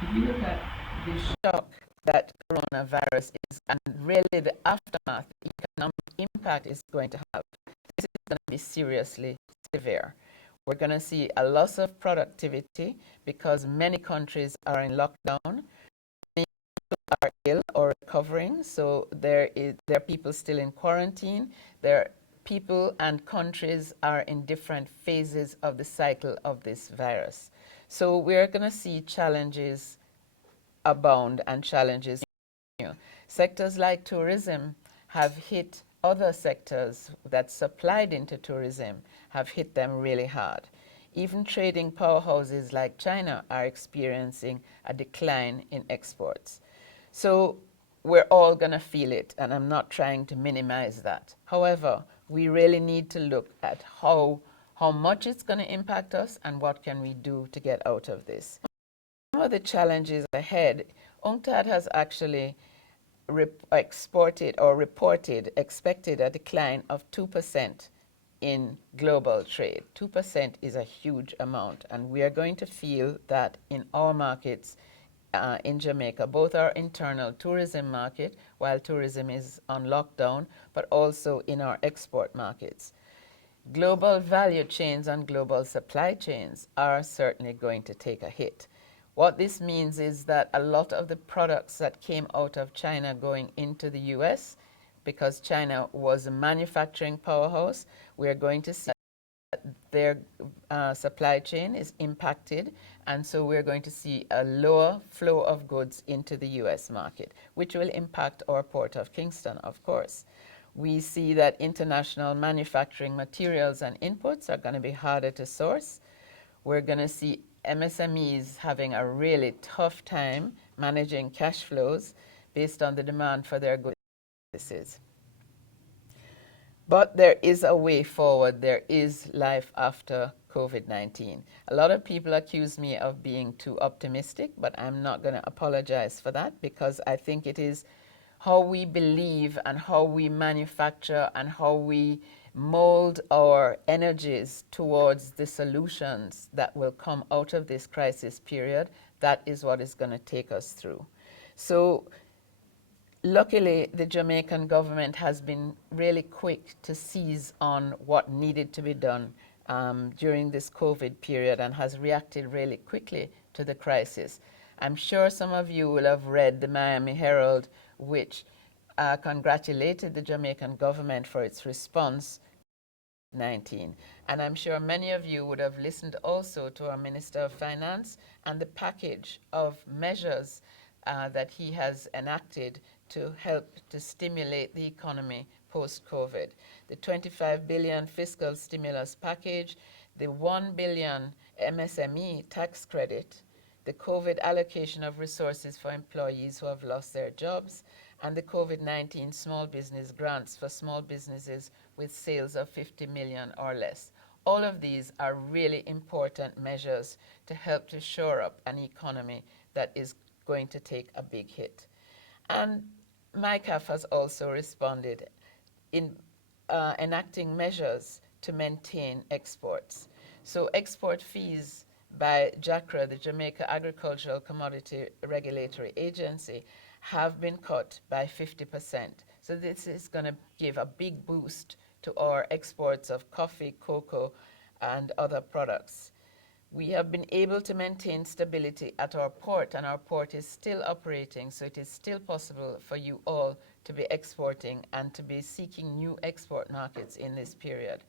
If you look at the shock that coronavirus is and really the aftermath, the economic impact is going to have, this is going to be seriously severe. We're going to see a loss of productivity because many countries are in lockdown. Many are ill or recovering. So there are people still in quarantine. There people and countries are in different phases of the cycle of this virus. So we're going to see challenges abound and challenges continue. Sectors like tourism have hit other sectors that supplied into tourism have hit them really hard. Even trading powerhouses like China are experiencing a decline in exports. So we're all going to feel it, and I'm not trying to minimize that. However, we really need to look at how much it's going to impact us and what can we do to get out of this. Some of the challenges ahead, UNCTAD has actually expected a decline of 2% in global trade. 2% is a huge amount, and we are going to feel that in our markets in Jamaica, both our internal tourism market, while tourism is on lockdown, but also in our export markets. Global value chains and global supply chains are certainly going to take a hit. What this means is that a lot of the products that came out of China going into the US, because China was a manufacturing powerhouse, we are going to see that their supply chain is impacted, and so we're going to see a lower flow of goods into the US market, which will impact our port of Kingston, of course. We see that international manufacturing materials and inputs are going to be harder to source. We're going to see MSMEs having a really tough time managing cash flows based on the demand for their goods and services. But there is a way forward. There is life after COVID-19. A lot of people accuse me of being too optimistic, but I'm not going to apologize for that, because I think it is how we believe and how we manufacture and how we mold our energies towards the solutions that will come out of this crisis period. That is what is going to take us through. So luckily, the Jamaican government has been really quick to seize on what needed to be done during this COVID period and has reacted really quickly to the crisis. I'm sure some of you will have read the Miami Herald, which congratulated the Jamaican government for its response to COVID-19. And I'm sure many of you would have listened also to our Minister of Finance and the package of measures that he has enacted to help to stimulate the economy post-COVID. The 25 billion fiscal stimulus package, the 1 billion MSME tax credit, the COVID allocation of resources for employees who have lost their jobs, and the COVID-19 small business grants for small businesses with sales of 50 million or less. All of these are really important measures to help to shore up an economy that is going to take a big hit. And MICAF has also responded in enacting measures to maintain exports. So export fees by JACRA, the Jamaica Agricultural Commodity Regulatory Agency, have been cut by 50%. So this is going to give a big boost to our exports of coffee, cocoa, and other products. We have been able to maintain stability at our port, and our port is still operating, so it is still possible for you all to be exporting and to be seeking new export markets in this period.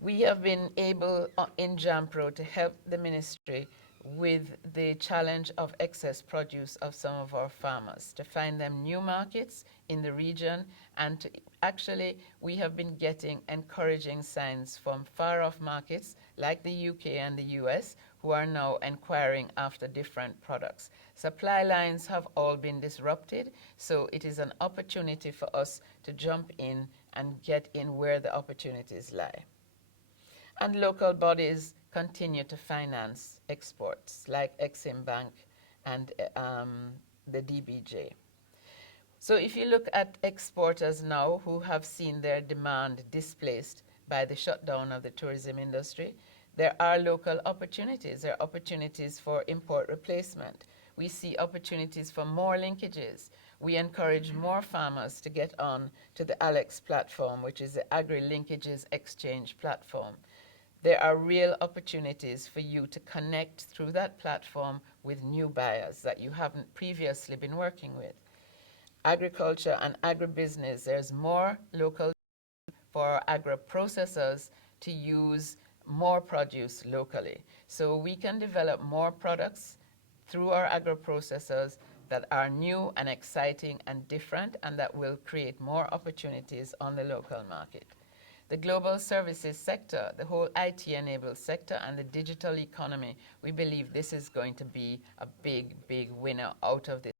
We have been able in JAMPRO to help the ministry with the challenge of excess produce of some of our farmers, to find them new markets in the region, and to actually we have been getting encouraging signs from far-off markets like the UK and the US, who are now inquiring after different products. Supply lines have all been disrupted, so it is an opportunity for us to jump in and get in where the opportunities lie. And local bodies continue to finance exports like Exim Bank and the DBJ. So if you look at exporters now who have seen their demand displaced by the shutdown of the tourism industry, there are local opportunities. There are opportunities for import replacement. We see opportunities for more linkages. We encourage more farmers to get on to the ALEX platform, which is the Agri-Linkages Exchange platform. there are real opportunities for you to connect through that platform with new buyers that you haven't previously been working with. Agriculture and agribusiness, there's more local for agro-processors to use more produce locally. So we can develop more products through our agro-processors that are new and exciting and different, and that will create more opportunities on the local market. The global services sector, the whole IT-enabled sector, and the digital economy, we believe this is going to be a big, big winner out of this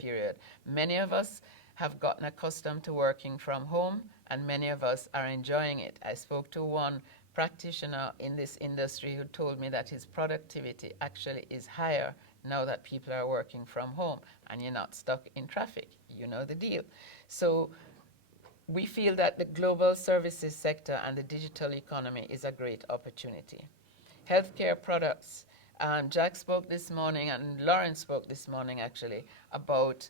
period. Many of us have gotten accustomed to working from home, and many of us are enjoying it. I spoke to one practitioner in this industry who told me that his productivity actually is higher now that people are working from home and you're not stuck in traffic. You know the deal. So we feel that the global services sector and the digital economy is a great opportunity. Healthcare products. Jack spoke this morning, and Lauren spoke this morning actually, about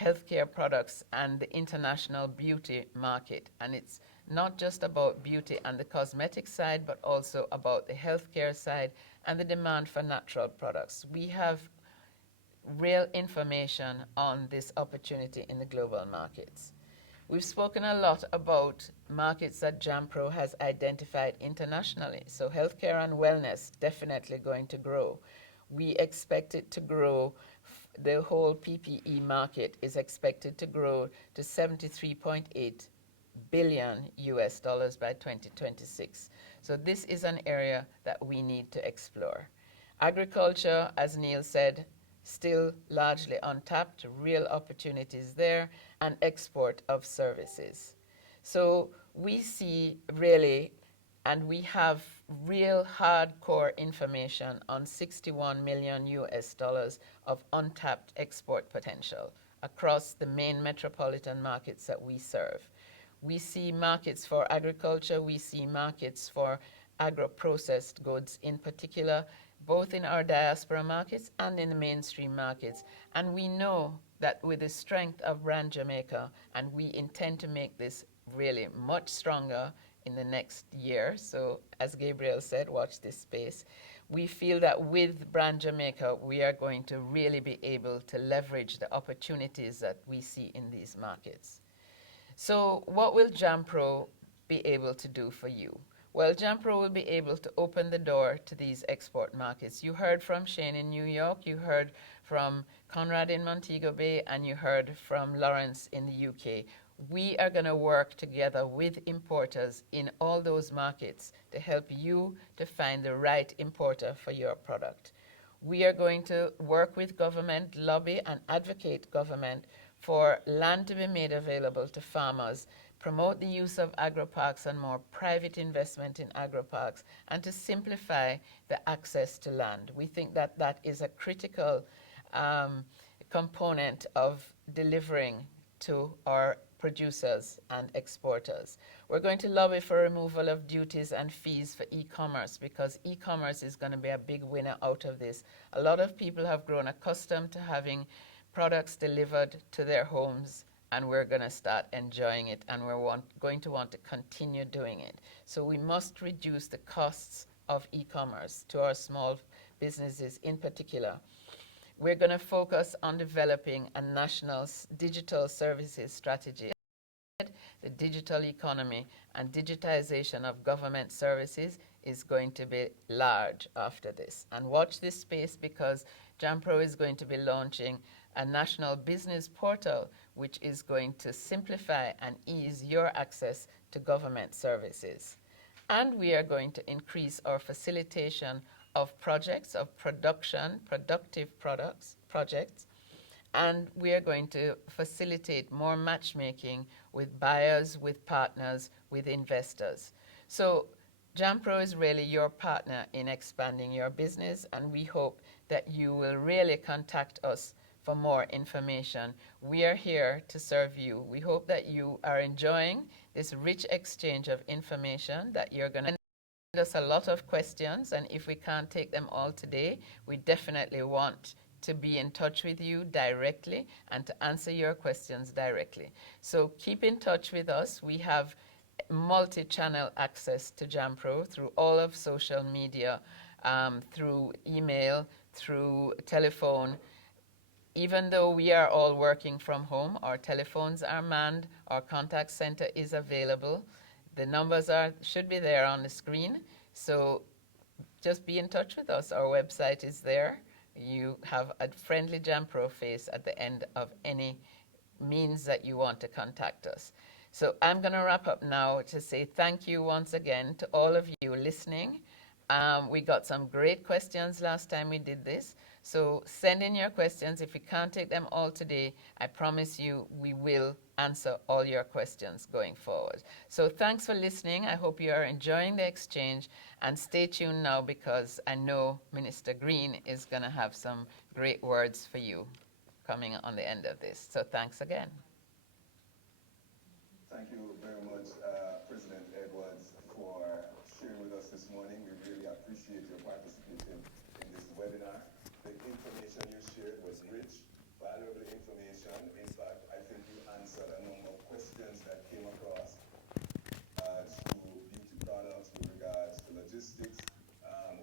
healthcare products and the international beauty market. And it's not just about beauty and the cosmetic side, but also about the healthcare side and the demand for natural products. We have real information on this opportunity in the global markets. We've spoken a lot about markets that JAMPRO has identified internationally. So healthcare and wellness definitely going to grow. We expect it to grow. The whole PPE market is expected to grow to 73.8 billion US dollars by 2026. So this is an area that we need to explore. Agriculture, as Neil said, still largely untapped, real opportunities there, and export of services. So we see really, and we have real hardcore information on 61 million US dollars of untapped export potential across the main metropolitan markets that we serve. We see markets for agriculture, we see markets for agro-processed goods in particular, both in our diaspora markets and in the mainstream markets. And we know that with the strength of Brand Jamaica, and we intend to make this really much stronger in the next year, so as Gabriel said, watch this space, we feel that with Brand Jamaica, we are going to really be able to leverage the opportunities that we see in these markets. So what will JAMPRO be able to do for you? Well, JAMPRO will be able to open the door to these export markets. You heard from Shane in New York, you heard from Conrad in Montego Bay, and you heard from Lawrence in the UK. We are going to work together with importers in all those markets to help you to find the right importer for your product. We are going to work with government, lobby and advocate government for land to be made available to farmers, promote the use of agroparks and more private investment in agroparks, and to simplify the access to land. We think that that is a critical component of delivering to our producers and exporters. We're going to lobby for removal of duties and fees for e-commerce, because e-commerce is going to be a big winner out of this. A lot of people have grown accustomed to having products delivered to their homes, and we're going to start enjoying it, and we're going to want to continue doing it. So we must reduce the costs of e-commerce to our small businesses in particular. We're going to focus on developing a national digital services strategy. The digital economy and digitization of government services is going to be large after this. And watch this space, because JAMPRO is going to be launching a national business portal which is going to simplify and ease your access to government services. And we are going to increase our facilitation of projects, of productive projects, and we are going to facilitate more matchmaking with buyers, with partners, with investors. So JAMPRO is really your partner in expanding your business, and we hope that you will really contact us for more information. We are here to serve you. We hope that you are enjoying this rich exchange of information, that you're going to send us a lot of questions, and if we can't take them all today, we definitely want to be in touch with you directly and to answer your questions directly. So keep in touch with us. We have multi-channel access to JAMPRO through all of social media, through email, through telephone. Even though we are all working from home, our telephones are manned, our contact center is available. The numbers should be there on the screen. So just be in touch with us. Our website is there. You have a friendly JAMPRO face at the end of any means that you want to contact us. So I'm going to wrap up now to say thank you once again to all of you listening. We got some great questions last time we did this. So send in your questions. If we can't take them all today, I promise you we will answer all your questions going forward. So thanks for listening. I hope you are enjoying the exchange, and stay tuned now because I know Minister Green is going to have some great words for you coming on the end of this. So thanks again. Thank you very much, President Edwards, for sharing with us this morning. We really appreciate your participating in this webinar. The information you shared was rich, valuable information. In fact, I think you answered a number of questions that came across to beauty products, with regards to logistics,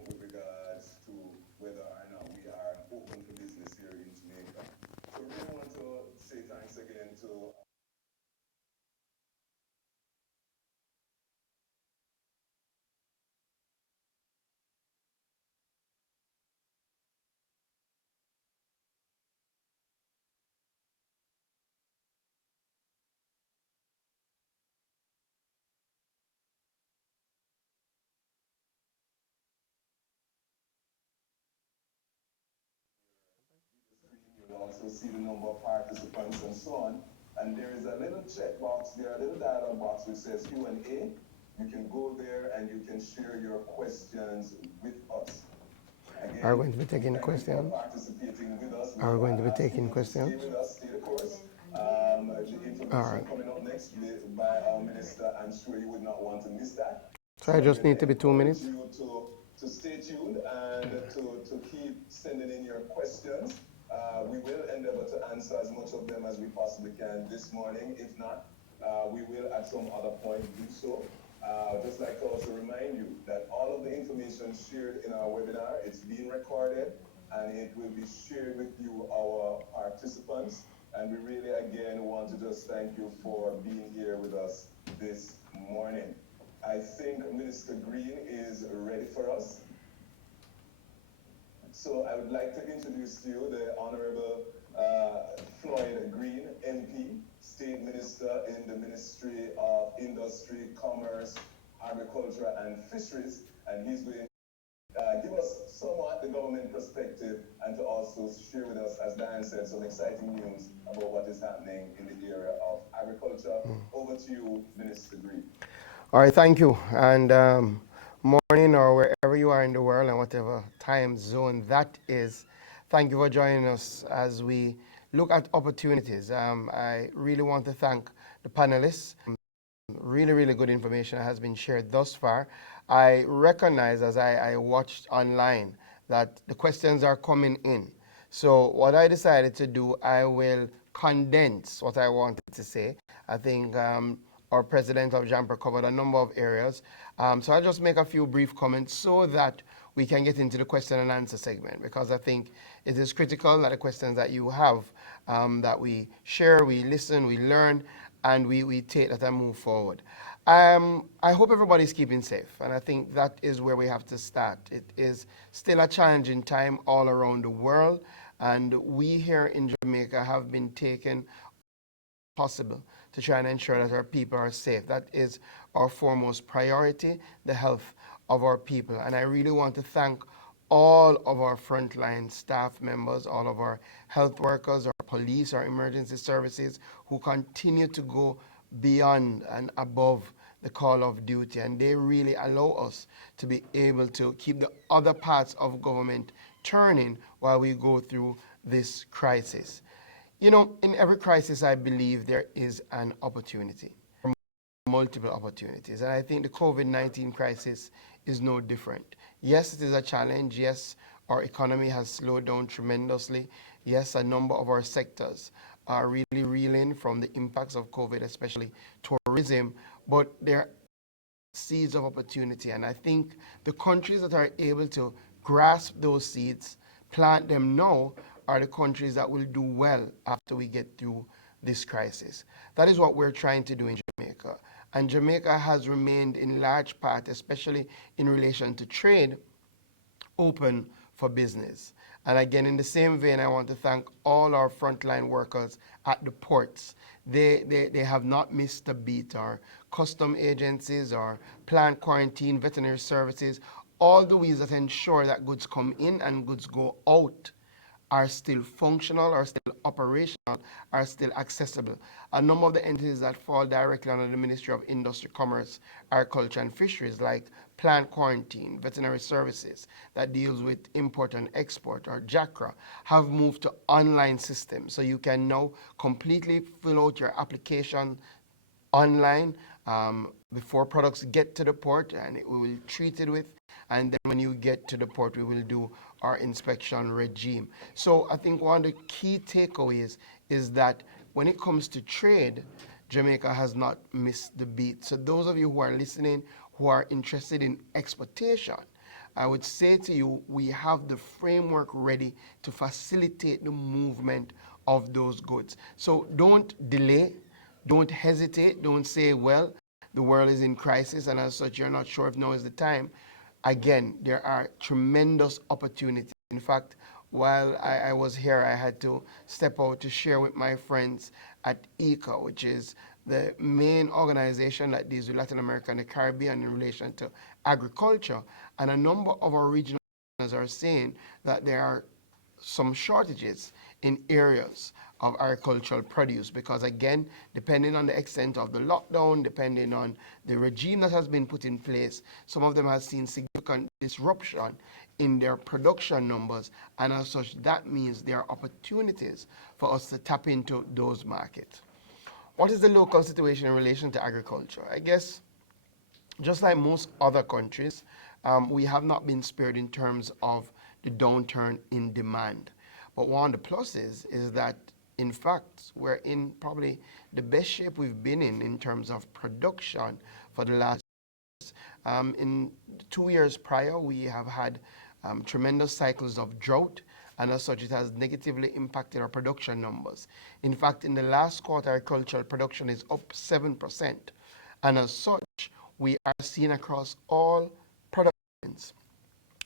with regards to whether or not we are open for business here in Jamaica. So we really want to say thanks again to you'll also see the number of participants and so on. And there is a little checkbox there, a little dialog box which says Q&A. You can go there and you can share your questions with us. Again, are we going to be taking questions? Participating with us. Are we going to be taking questions? Stay with us, stay the course. The information coming up next by our minister, I'm sure you would not want to miss that. So I just need to be 2 minutes. You to stay tuned and to keep sending in your questions. We will endeavor to answer as much of them as we possibly can this morning. If not, we will at some other point do so. Just like to also remind you that all of the information shared in our webinar, it's being recorded and it will be shared with you, our participants. And we really, again, want to just thank you for being here with us this morning. I think Minister Green is ready for us. So I would like to introduce to you the Honorable Floyd Green, MP, State Minister in the Ministry of Industry, Commerce, Agriculture and Fisheries, and he's going to give us somewhat the government perspective and to also share with us, as Diane said, some exciting news about what is happening in the area of agriculture. Over to you, Minister Green. All right, thank you. And morning or wherever you are in the world and whatever time zone that is, thank you for joining us as we look at opportunities. I really want to thank the panelists. Really good information has been shared thus far. I recognize as I watched online that the questions are coming in. So what I decided to do, I will condense what I wanted to say. I think our president of JAMPRO covered a number of areas. So I'll just make a few brief comments so that we can get into the question and answer segment, because I think it is critical that the questions that you have, that we share, we listen, we learn, and we take that and move forward. I hope everybody's keeping safe, and I think that is where we have to start. It is still a challenging time all around the world, and we here in Jamaica have been taking possible to try and ensure that our people are safe. That is our foremost priority, the health of our people. And I really want to thank all of our frontline staff members, all of our health workers, our police, our emergency services, who continue to go beyond and above the call of duty. And they really allow us to be able to keep the other parts of government turning while we go through this crisis. You know, in every crisis, I believe there is an opportunity, multiple opportunities. And I think the COVID-19 crisis is no different. Yes, it is a challenge. Yes, our economy has slowed down tremendously. Yes, a number of our sectors are really reeling from the impacts of COVID, especially tourism. but there seeds of opportunity. And I think the countries that are able to grasp those seeds, plant them now, are the countries that will do well after we get through this crisis. That is what we're trying to do in Jamaica. And Jamaica has remained in large part, especially in relation to trade, open for business. And again, in the same vein, I want to thank all our frontline workers at the ports. They have not missed a beat. Our custom agencies, our plant quarantine, veterinary services, all the ways that ensure that goods come in and goods go out are still functional, are still operational, are still accessible. A number of the entities that fall directly under the Ministry of Industry, Commerce, Agriculture and Fisheries, like plant quarantine, veterinary services that deals with import and export, or JACRA, have moved to online systems. So you can now completely fill out your application online before products get to the port, and we will treat it with, and then when you get to the port, we will do our inspection regime. So I think one of the key takeaways is that when it comes to trade, Jamaica has not missed the beat. So those of you who are listening, who are interested in exportation, I would say to you, we have the framework ready to facilitate the movement of those goods. So don't delay, don't hesitate, don't say, well, the world is in crisis and as such you're not sure if now is the time. Again, there are tremendous opportunities. In fact, while I was here, I had to step out to share with my friends at ECA, which is the main organization that deals with Latin America and the Caribbean in relation to agriculture. And a number of our regional partners are saying that there are some shortages in areas of agricultural produce because, again, depending on the extent of the lockdown, depending on the regime that has been put in place, some of them have seen significant disruption in their production numbers, and as such, that means there are opportunities for us to tap into those markets. What is the local situation in relation to agriculture? I guess just like most other countries, we have not been spared in terms of the downturn in demand. But one of the pluses is that, in fact, we're in probably the best shape we've been in terms of production for the last in 2 years prior, we have had tremendous cycles of drought, and as such, it has negatively impacted our production numbers. In fact, in the last quarter, agricultural production is up 7%, and as such, we are seeing across all productions,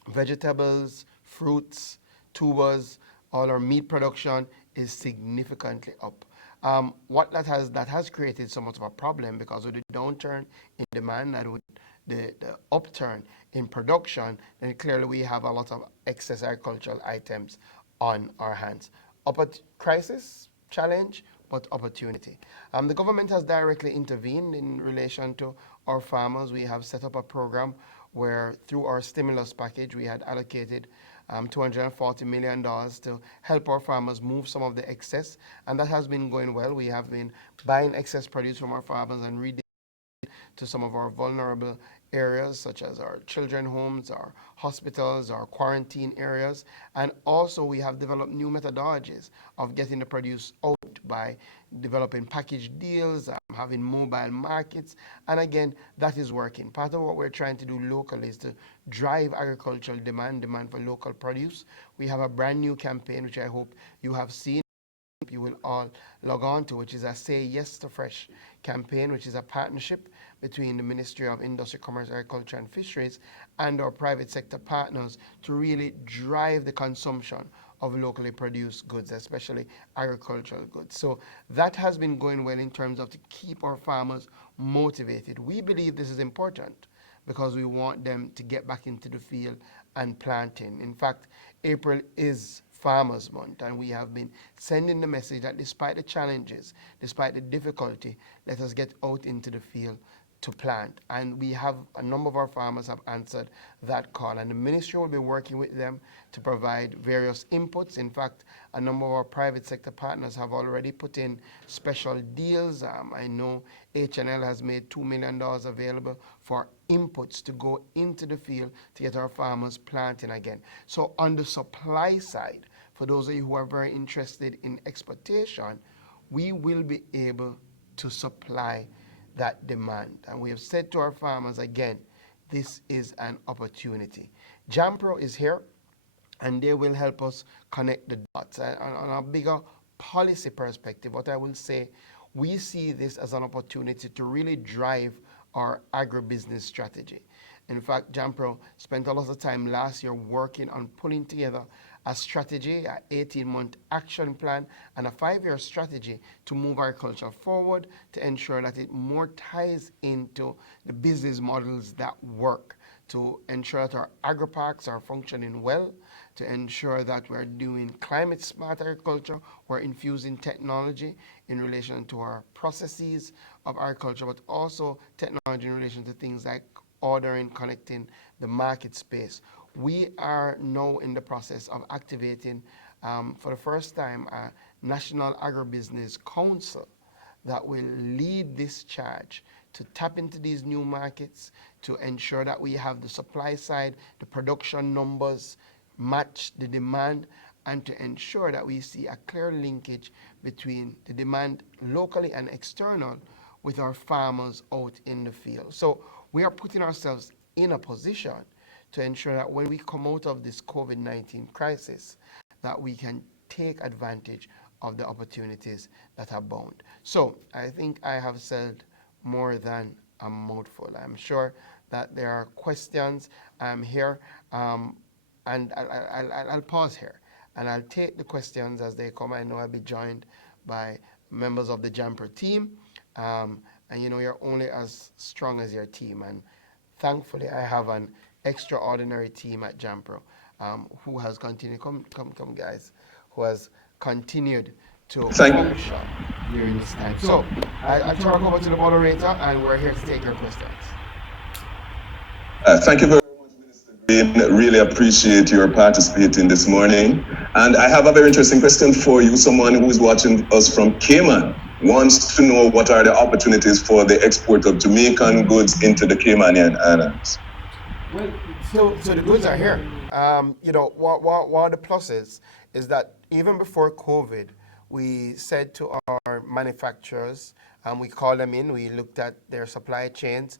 vegetables, fruits, tubers, all our meat production is significantly up. What that has created somewhat of a problem, because with the downturn in demand and with the upturn in production, then clearly we have a lot of excess agricultural items on our hands. Crisis, challenge, but opportunity. The government has directly intervened in relation to our farmers. We have set up a program where, through our stimulus package, we had allocated $240 million to help our farmers move some of the excess, and that has been going well. We have been buying excess produce from our farmers and to some of our vulnerable areas, such as our children homes, our hospitals, our quarantine areas. And also we have developed new methodologies of getting the produce out by developing package deals, having mobile markets. And again, that is working. Part of what we're trying to do locally is to drive agricultural demand for local produce. We have a brand new campaign, which I hope you have seen, you will all log on to, which is a Say Yes to Fresh campaign, which is a partnership between the Ministry of Industry, Commerce, Agriculture and Fisheries and our private sector partners to really drive the consumption of locally produced goods, especially agricultural goods. So that has been going well in terms of to keep our farmers motivated. We believe this is important because we want them to get back into the field and planting. In fact, April is Farmers Month, and we have been sending the message that despite the challenges, despite the difficulty, let us get out into the field to plant. And we have a number of our farmers have answered that call, and the ministry will be working with them to provide various inputs. In fact, a number of our private sector partners have already put in special deals. I know H&L has made $2 million available for inputs to go into the field to get our farmers planting again. So on the supply side, for those of you who are very interested in exportation, we will be able to supply that demand. And we have said to our farmers again, this is an opportunity. JAMPRO is here, and they will help us connect the dots. And on a bigger policy perspective, what I will say, we see this as an opportunity to really drive our agribusiness strategy. In fact, JAMPRO spent a lot of time last year working on pulling together a strategy, an 18-month action plan, and a 5-year strategy to move our culture forward to ensure that it more ties into the business models that work, to ensure that our agri-parks are functioning well, to ensure that we're doing climate smart agriculture, we're infusing technology in relation to our processes of agriculture, but also technology in relation to things like ordering, connecting the market space. We are now in the process of activating, for the first time, a National Agribusiness Council that will lead this charge to tap into these new markets, to ensure that we have the supply side, the production numbers match the demand, and to ensure that we see a clear linkage between the demand locally and external with our farmers out in the field. So we are putting ourselves in a position to ensure that when we come out of this COVID-19 crisis, that we can take advantage of the opportunities that abound. So I think I have said more than a mouthful. I'm sure that there are questions here, and I'll pause here, and I'll take the questions as they come. I know I'll be joined by members of the JAMPRO team, and you know, you're only as strong as your team, and thankfully I have an extraordinary team at JAMPRO who has continued, come guys, who has continued to function during this time. So I'll turn over to the moderator, and we're here to take your questions. Thank you very much, Minister Green. Really appreciate your participating this morning. And I have a very interesting question for you. Someone who is watching us from Cayman wants to know what are the opportunities for the export of Jamaican goods into the Caymanian Islands. Well, so the goods are here. You know, one of the pluses is that even before COVID, we said to our manufacturers, we called them in, we looked at their supply chains,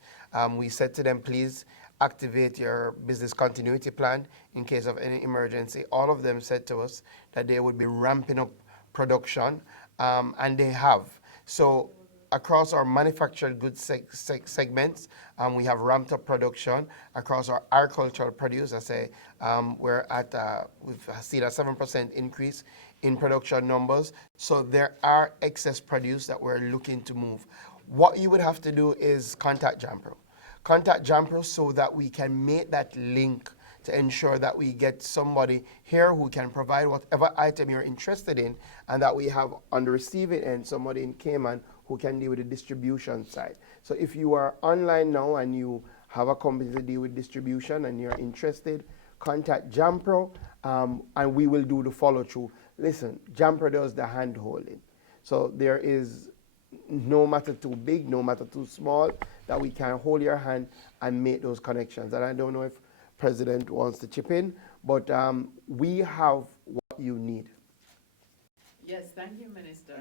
we said to them, please activate your business continuity plan in case of any emergency. All of them said to us that they would be ramping up production, and they have. So across our manufactured goods segments, we have ramped up production. Across our agricultural produce, I say we're at, we've seen a 7% increase in production numbers. So there are excess produce that we're looking to move. What you would have to do is contact JAMPRO. Contact JAMPRO so that we can make that link to ensure that we get somebody here who can provide whatever item you're interested in, and that we have on the receiving end somebody in Cayman who can deal with the distribution side. So if you are online now and you have a company to deal with distribution and you're interested, contact JAMPRO, and we will do the follow through. Listen, JAMPRO does the hand holding. So there is no matter too big, no matter too small, that we can hold your hand and make those connections. And I don't know if President wants to chip in, but we have what you need. Yes, thank you, Minister.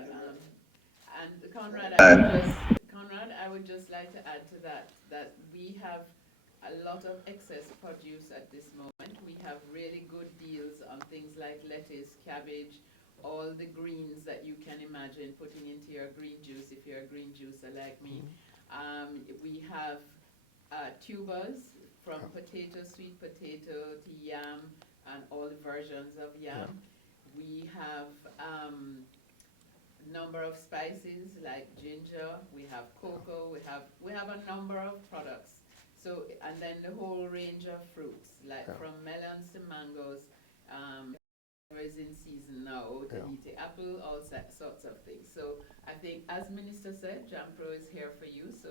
And Conrad, I would just like to add to that we have a lot of excess produce at this moment. We have really good deals on things like lettuce, cabbage, all the greens that you can imagine putting into your green juice if you're a green juicer like me. We have tubers from potato, sweet potato to yam and all the versions of yam. We have number of spices like ginger, we have cocoa, we have a number of products. So, and then the whole range of fruits, like from melons to mangoes, is in season now, to eat the apple, all sorts of things. So I think, as Minister said, JAMPRO is here for you. So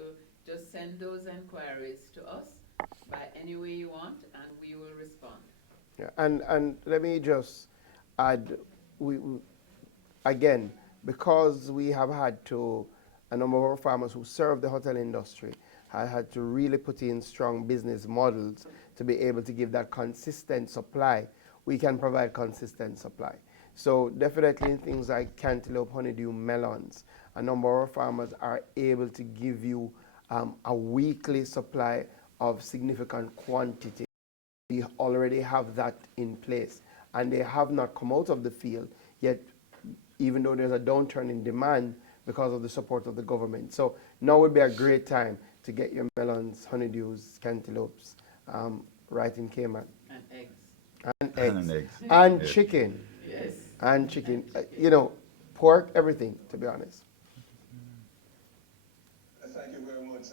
just send those inquiries to us by any way you want, and we will respond. Yeah, and let me just add, we again, because we have had to, a number of our farmers who serve the hotel industry have had to really put in strong business models to be able to give that consistent supply. We can provide consistent supply. So definitely things like cantaloupe, honeydew, melons, a number of our farmers are able to give you a weekly supply of significant quantity. We already have that in place, and they have not come out of the field yet, even though there's a downturn in demand because of the support of the government. So now would be a great time to get your melons, honeydews, cantaloupes right in Cayman. And eggs. And eggs. And eggs. And Yes. chicken. Yes. And chicken. You know, pork, everything, to be honest. Thank you very much,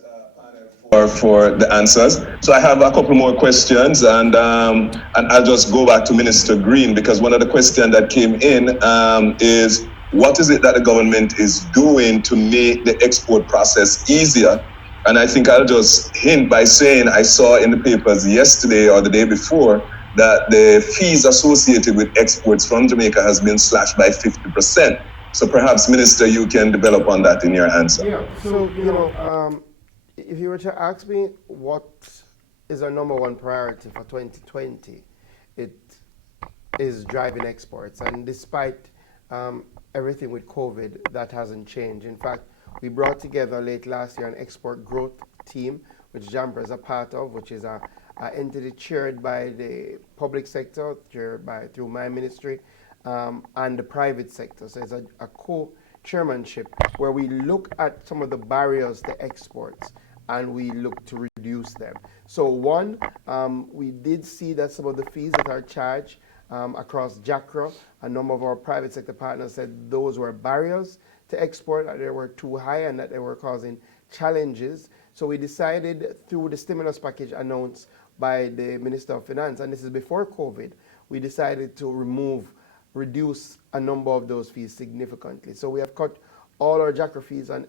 panel, for the answers. So I have a couple more questions, and I'll just go back to Minister Green, because one of the questions that came in is, what is it that the government is doing to make the export process easier? And I think I'll just hint by saying I saw in the papers yesterday or the day before that the fees associated with exports from Jamaica has been slashed by 50%. So perhaps, Minister, you can develop on that in your answer. Yeah, so, if you were to ask me what is our number one priority for 2020, it is driving exports. And despite everything with COVID, that hasn't changed. In fact, we brought together late last year an export growth team, which JAMPRO is a part of, which is an entity chaired by the public sector, through my ministry, and the private sector. So it's a co-chairmanship where we look at some of the barriers to exports and we look to reduce them. So one, we did see that some of the fees that are charged across JACRO, a number of our private sector partners said those were barriers to export, that they were too high and that they were causing challenges. So we decided through the stimulus package announced by the Minister of Finance, and this is before COVID, we decided to reduce a number of those fees significantly. So we have cut all our JACRO fees on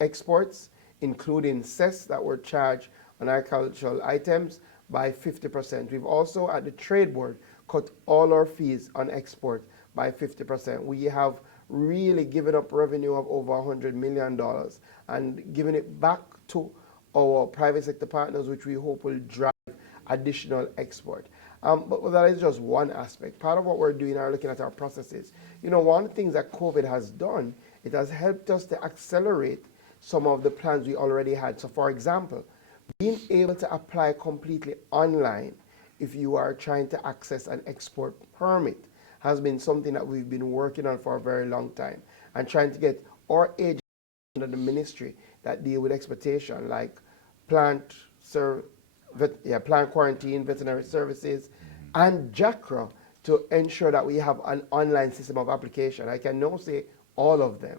exports, including cess that were charged on agricultural items, by 50%. We've also, at the Trade Board, cut all our fees on export by 50%. We have really given up revenue of over $100 million and given it back to our private sector partners, which we hope will drive additional export. But that is just one aspect. Part of what we're doing are looking at our processes. One of the things that COVID has done, it has helped us to accelerate some of the plans we already had. So for example, being able to apply completely online if you are trying to access an export permit has been something that we've been working on for a very long time, and trying to get our agents under the ministry that deal with exportation, like plant quarantine, veterinary services, and JACRA, to ensure that we have an online system of application. I can now say all of them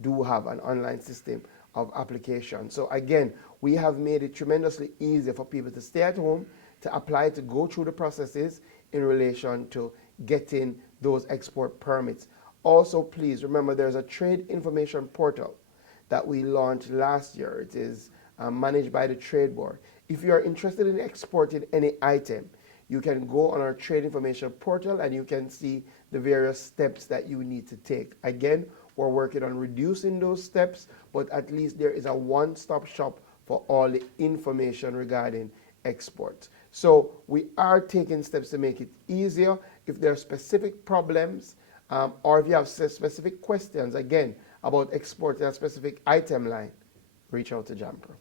do have an online system of application. So again, we have made it tremendously easy for people to stay at home, to apply, to go through the processes in relation to getting those export permits. Also, please remember there's a trade information portal that we launched last year. It is managed by the Trade Board. If you are interested in exporting any item, you can go on our trade information portal and you can see the various steps that you need to take. Again, we're working on reducing those steps, but at least there is a one-stop shop for all the information regarding exports. So we are taking steps to make it easier. If there are specific problems, or if you have specific questions, again, about exporting a specific item line, reach out to JAMPRO.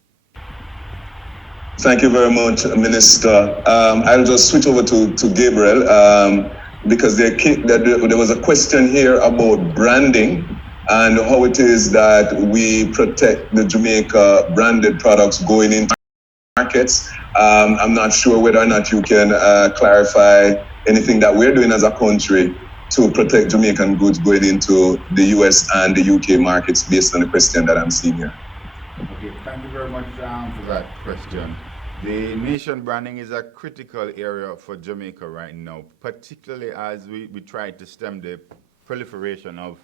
Thank you very much, Minister. I'll just switch over to Gabriel, because there was a question here about branding and how it is that we protect the Jamaica branded products going into markets. I'm not sure whether or not you can clarify anything that we're doing as a country to protect Jamaican goods going into the US and the UK markets, based on the question that I'm seeing here. Okay, thank you very much for that question. The nation branding is a critical area for Jamaica right now, particularly as we try to stem the proliferation of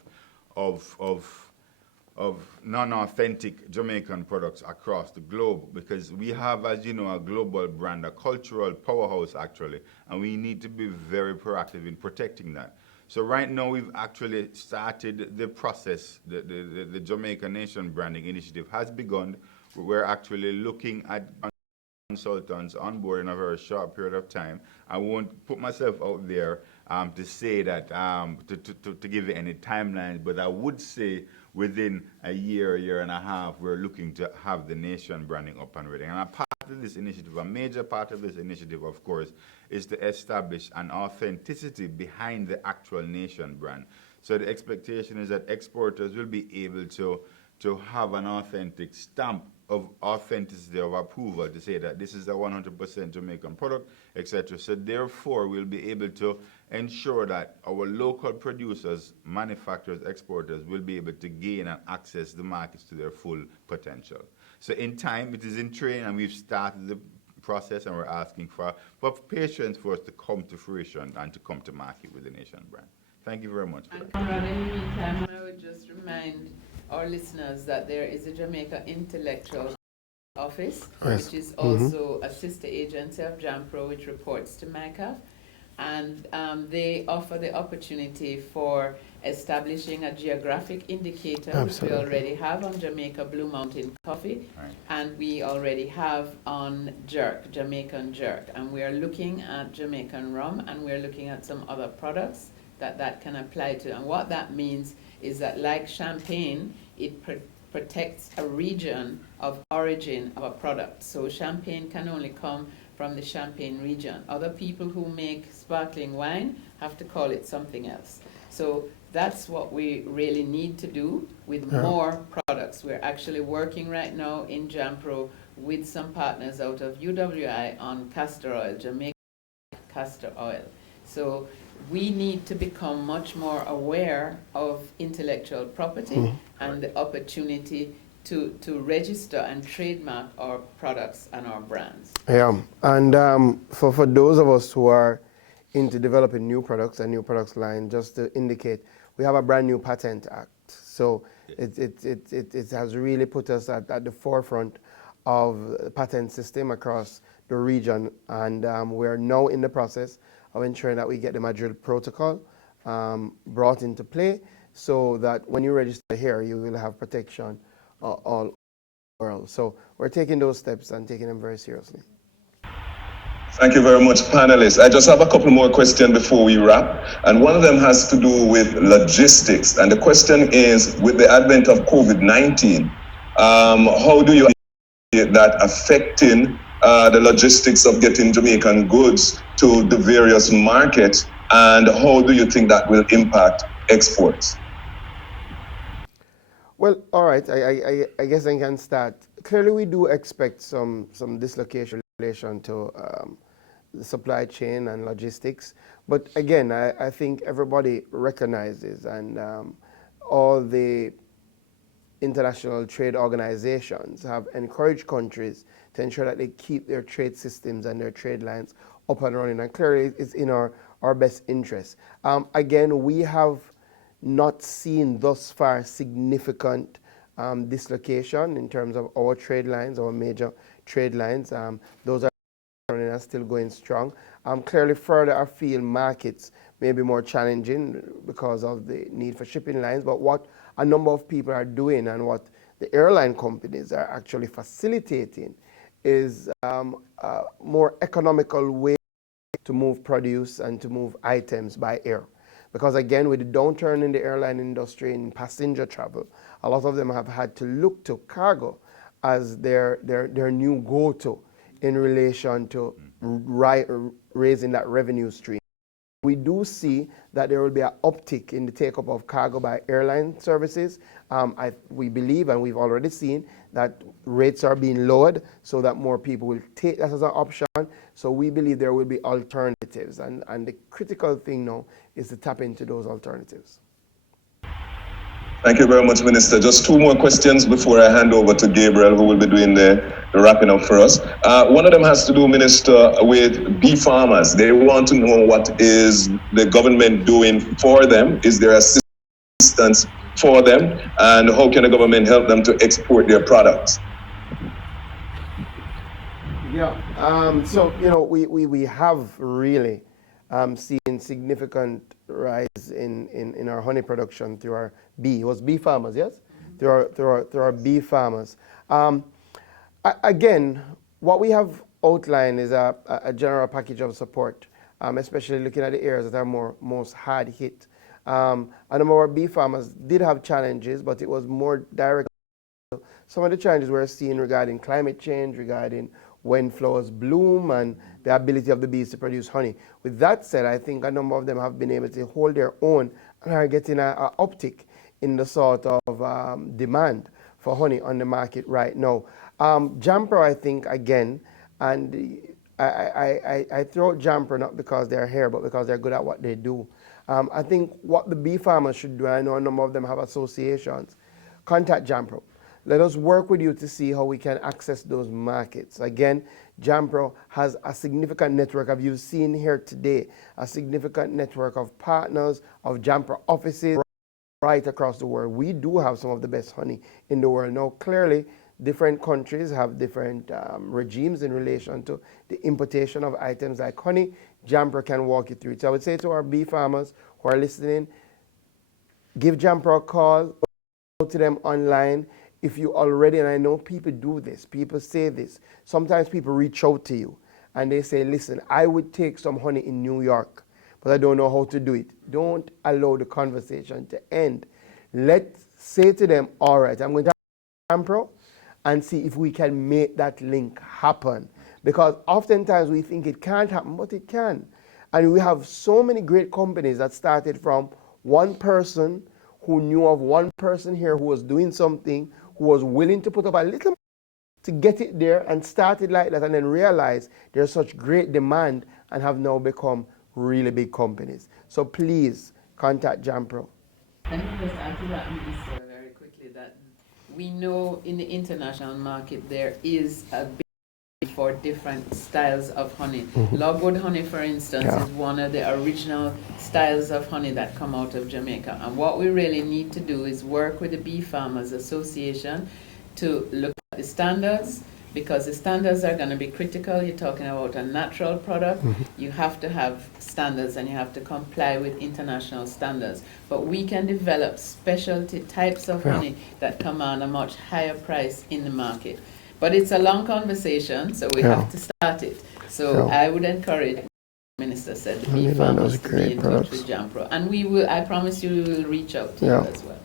non-authentic Jamaican products across the globe, because we have, as you know, a global brand, a cultural powerhouse actually, and we need to be very proactive in protecting that. So right now we've actually started the process. The Jamaica Nation Branding Initiative has begun. We're actually looking at consultants on board in a very short period of time. I won't put myself out there to say that, to give you any timelines, but I would say within a year and a half, we're looking to have the nation branding up and ready. And a part of this initiative, a major part of this initiative, of course, is to establish an authenticity behind the actual nation brand. So the expectation is that exporters will be able to have an authentic stamp of authenticity of approval to say that this is a 100% Jamaican product, etc. So therefore, we'll be able to ensure that our local producers, manufacturers, exporters will be able to gain and access the markets to their full potential. So in time, it is in train, and we've started the process, and we're asking for patience for us to come to fruition and to come to market with the nation brand. Thank you very much. And Conrad, in the meantime, I would just remind our listeners that there is a Jamaica Intellectual Office, Yes. which is also a sister agency of JAMPRO, which reports to MICAF. And they offer the opportunity for establishing a geographic indicator, Absolutely. which we already have on Jamaica Blue Mountain Coffee, Right. and we already have on jerk, Jamaican jerk. And we are looking at Jamaican rum, and we're looking at some other products that can apply to. And what that means is that, like champagne, it protects a region of origin of a product. So champagne can only come from the Champagne region. Other people who make sparkling wine have to call it something else. So that's what we really need to do with more products. We're actually working right now in JAMPRO with some partners out of UWI on castor oil, Jamaica castor oil. So we need to become much more aware of intellectual property and the opportunity to register and trademark our products and our brands. Yeah, and for those of us who are into developing new products and new products line, just to indicate, we have a brand new patent act. So it has really put us at the forefront of the patent system across the region, and we're now in the process of ensuring that we get the Madrid Protocol brought into play, so that when you register here, you will have protection all over the world. So we're taking those steps and taking them very seriously. Thank you very much, panelists. I just have a couple more questions before we wrap. And one of them has to do with logistics. And the question is, with the advent of COVID-19, how do you see that affecting the logistics of getting Jamaican goods to the various markets? And how do you think that will impact exports? Well, all right, I guess I can start. Clearly, we do expect some dislocation in relation to the supply chain and logistics. But again, I think everybody recognizes, and all the international trade organizations have encouraged countries to ensure that they keep their trade systems and their trade lines up and running. And clearly, it's in our best interest. Again, we have not seen thus far significant dislocation in terms of our trade lines, our major trade lines. Those are still going strong. Clearly, further afield markets may be more challenging because of the need for shipping lines, but what a number of people are doing and what the airline companies are actually facilitating is a more economical way to move produce and to move items by air. Because again, with the downturn in the airline industry in passenger travel, a lot of them have had to look to cargo as their new go-to in relation to raising that revenue stream. We do see that there will be an uptick in the take-up of cargo by airline services. We believe, and we've already seen, that rates are being lowered so that more people will take that as an option. So we believe there will be alternatives. And the critical thing now is to tap into those alternatives. Thank you very much, Minister. Just two more questions before I hand over to Gabriel, who will be doing the wrapping up for us. One of them has to do, Minister, with bee farmers. They want to know, what is the government doing for them? Is there assistance for them? And how can the government help them to export their products? Yeah, so, we have really seen significant rise in our honey production through our bee. It was bee farmers, yes? Through our bee farmers. Again, what we have outlined is a general package of support especially looking at the areas that are most hard hit. A number of our beef farmers did have challenges, but it was more direct. Some of the challenges we're seeing regarding climate change, regarding when flowers bloom, and the ability of the bees to produce honey. With that said, I think a number of them have been able to hold their own and are getting an uptick in the sort of demand for honey on the market right now. JAMPRO, I think, again, and I throw out JAMPRO not because they're here, but because they're good at what they do. I think what the bee farmers should do, I know a number of them have associations, contact JAMPRO. Let us work with you to see how we can access those markets. Again, JAMPRO has a significant network, as you've seen here today, a significant network of partners, of JAMPRO offices right across the world. We do have some of the best honey in the world. Now, clearly, different countries have different regimes in relation to the importation of items like honey. JAMPRO can walk you through it. So I would say to our bee farmers who are listening, give JAMPRO a call, go to them online. If you already, and I know people do this, people say this, sometimes people reach out to you and they say, listen, I would take some honey in New York, but I don't know how to do it. Don't allow the conversation to end. Let's say to them, all right, I'm going to JAMPRO and see if we can make that link happen. Because oftentimes we think it can't happen, but it can. And we have so many great companies that started from one person who knew of one person here who was doing something, who was willing to put up a little to get it there and started like that, and then realize there's such great demand and have now become really big companies. So please contact JAMPRO. Let me just add to that, Minister, very quickly, that we know in the international market there is a big for different styles of honey. Logwood honey, for instance, is one of the original styles of honey that come out of Jamaica. And what we really need to do is work with the Bee Farmers Association to look at the standards, because the standards are going to be critical. You're talking about a natural product. You have to have standards and you have to comply with international standards. But we can develop specialty types of honey that command a much higher price in the market. But it's a long conversation, so we have to start it. So I would encourage, like the Minister said, the bee farmers to be in touch with JAMPRO. And we will, I promise you, we will reach out to you as well.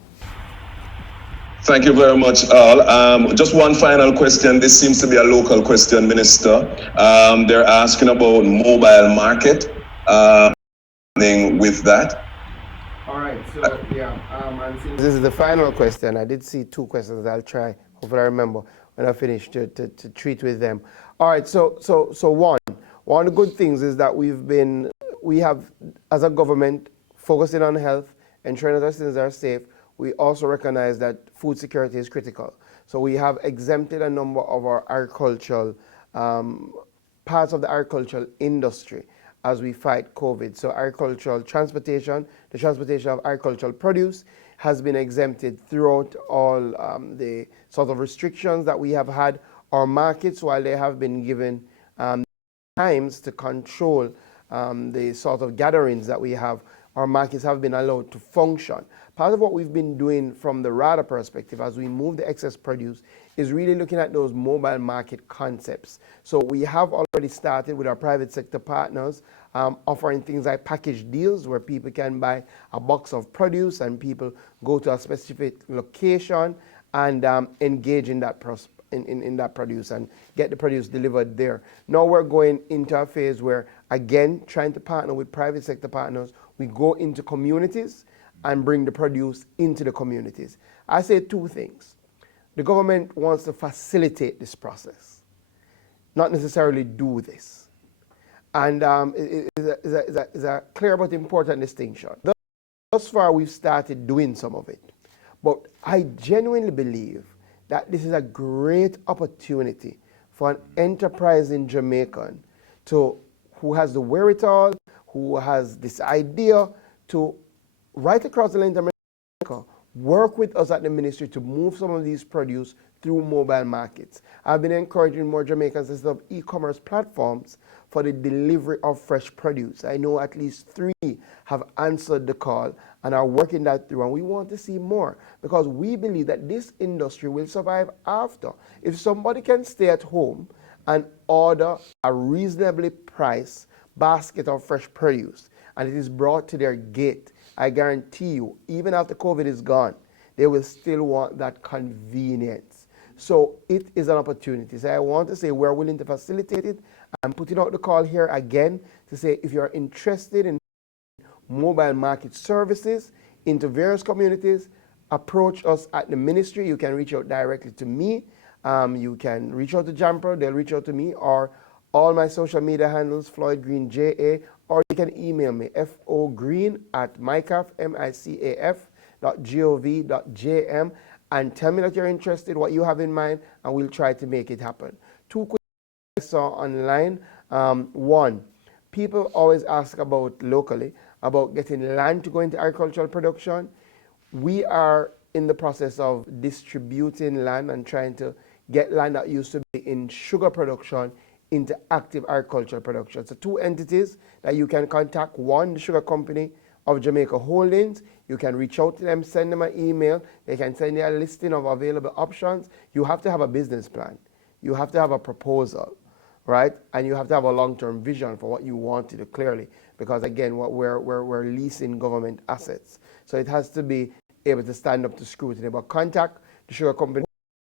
Thank you very much, all. Just one final question. This seems to be a local question, Minister. They're asking about mobile market. With that. All right, so and since this is the final question, I did see two questions. I'll try, hopefully I remember when I finish to treat with them. All right, so one of the good things is that we have, as a government, focusing on health, ensuring that our citizens are safe. We also recognize that food security is critical. So we have exempted a number of our agricultural, parts of the agricultural industry as we fight COVID. So agricultural transportation, the transportation of agricultural produce has been exempted throughout all the sort of restrictions that we have had. Our markets, while they have been given times to control the sort of gatherings that we have, our markets have been allowed to function. Part of what we've been doing from the RADA perspective as we move the excess produce is really looking at those mobile market concepts. So we have already started with our private sector partners offering things like package deals where people can buy a box of produce and people go to a specific location and engage in that in that produce and get the produce delivered there. Now we're going into a phase where, again, trying to partner with private sector partners, we go into communities and bring the produce into the communities. I say two things. The government wants to facilitate this process, not necessarily do this. And it is a clear but important distinction. Thus far, we've started doing some of it. But I genuinely believe that this is a great opportunity for an enterprising Jamaican who has the wherewithal, who has this idea to, right across the land of America, work with us at the ministry to move some of these produce through mobile markets. I've been encouraging more Jamaicans to set up e-commerce platforms for the delivery of fresh produce. I know at least 3 have answered the call and are working that through, and we want to see more because we believe that this industry will survive after. If somebody can stay at home and order a reasonably priced basket of fresh produce and it is brought to their gate, I guarantee you, even after COVID is gone, they will still want that convenience. So it is an opportunity. So I want to say we're willing to facilitate it. I'm putting out the call here again to say if you're interested in mobile market services into various communities, approach us at the ministry. You can reach out directly to me. You can reach out to JAMPRO, they'll reach out to me, or all my social media handles, Floyd Green JA, or you can email me, fogreen@micaf.gov.jm, and tell me that you're interested, what you have in mind, and we'll try to make it happen. Two quick I saw online. One, people always ask about locally about getting land to go into agricultural production. We are in the process of distributing land and trying to get land that used to be in sugar production into active agricultural production. So two entities that you can contact. One, the Sugar Company of Jamaica Holdings. You can reach out to them, send them an email. They can send you a listing of available options. You have to have a business plan. You have to have a proposal, right? And you have to have a long-term vision for what you want to do clearly. Because again, we're leasing government assets. So it has to be able to stand up to scrutiny. But contact the Sugar Company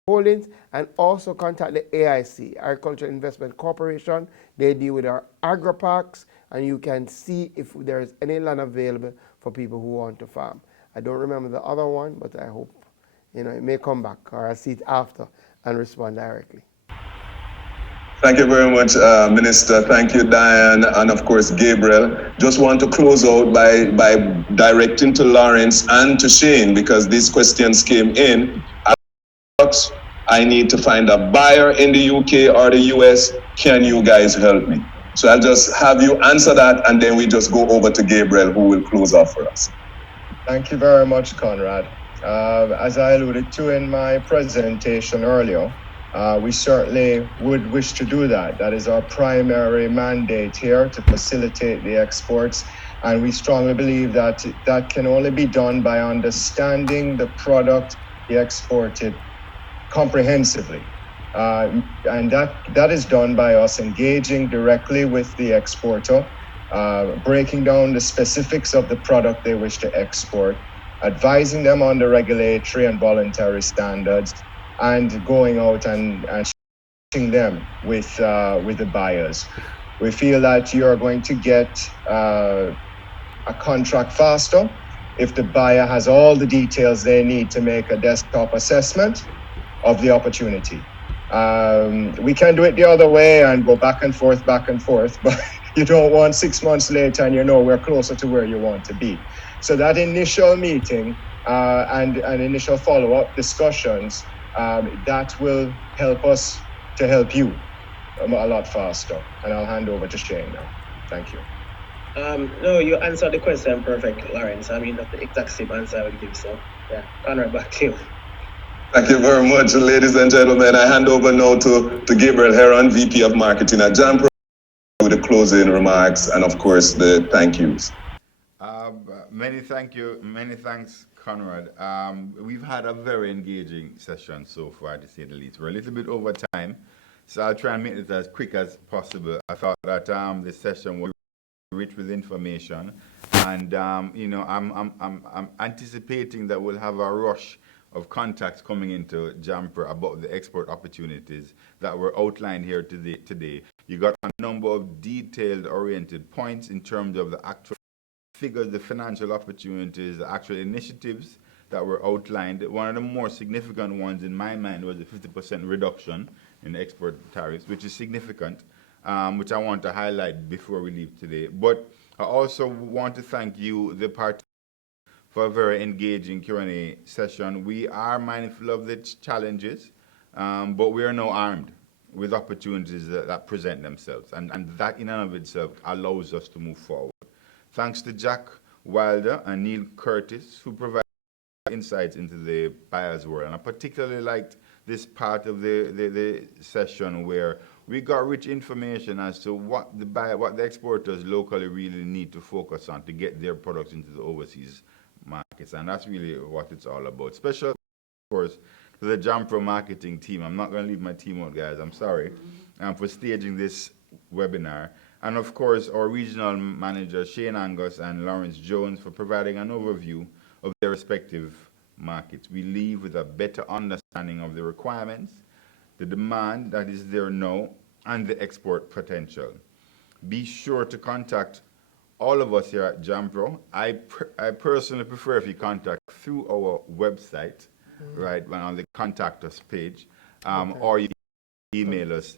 Holdings and also contact the AIC, Agricultural Investment Corporation. They deal with our agri-parks, and you can see if there is any land available for people who want to farm. I don't remember the other one, but I hope it may come back, or I'll see it after and respond directly. Thank you very much, Minister. Thank you, Diane, and of course, Gabriel. Just want to close out by directing to Lawrence and to Shane, because these questions came in. I need to find a buyer in the UK or the US. Can you guys help me? So I'll just have you answer that, and then we just go over to Gabriel, who will close off for us. Thank you very much, Conrad. As I alluded to in my presentation earlier, we certainly would wish to do that. That is our primary mandate here, to facilitate the exports. And we strongly believe that that can only be done by understanding the product be exported comprehensively. And that is done by us engaging directly with the exporter, breaking down the specifics of the product they wish to export, advising them on the regulatory and voluntary standards, and going out and shooting them with the buyers. We feel that you are going to get a contract faster if the buyer has all the details they need to make a desktop assessment of the opportunity. We can do it the other way and go back and forth, but you don't want 6 months later and we're closer to where you want to be. So that initial meeting and initial follow-up discussions, that will help us to help you a lot faster. And I'll hand over to Shane now. Thank you. No, you answered the question perfect, Lawrence. I mean, that's the exact same answer I would give. So, yeah, Conrad, back to you. Thank you very much, ladies and gentlemen. I hand over now to Gabriel Heron, VP of Marketing at JAMPRO, with the closing remarks and, of course, the thank yous. Many thanks, Conrad. We've had a very engaging session so far, to say the least. We're a little bit over time, so I'll try and make it as quick as possible. I thought that this session was rich with information, and I'm anticipating that we'll have a rush of contacts coming into JAMPRO about the export opportunities that were outlined here today. You got a number of detailed oriented points in terms of the actual figures, the financial opportunities, the actual initiatives that were outlined. One of the more significant ones in my mind was the 50% reduction in the export tariffs, which is significant, which I want to highlight before we leave today. But I also want to thank you, the participants, for a very engaging Q&A session. We are mindful of the challenges, but we are now armed with opportunities that present themselves. And that in and of itself allows us to move forward. Thanks to Jack Wilder and Neil Curtis, who provide insights into the buyer's world. And I particularly liked this part of the session where we got rich information as to what the exporters locally really need to focus on to get their products into the overseas markets. And that's really what it's all about. Special, of course, to the JAMPRO marketing team. I'm not going to leave my team out, guys. I'm sorry for staging this webinar. And of course, our regional manager, Shane Angus and Lawrence Jones, for providing an overview of their respective markets. We leave with a better understanding of the requirements, the demand that is there now, and the export potential. Be sure to contact all of us here at JAMPRO. I personally prefer if you contact through our website, right, on the contact us page, or you email us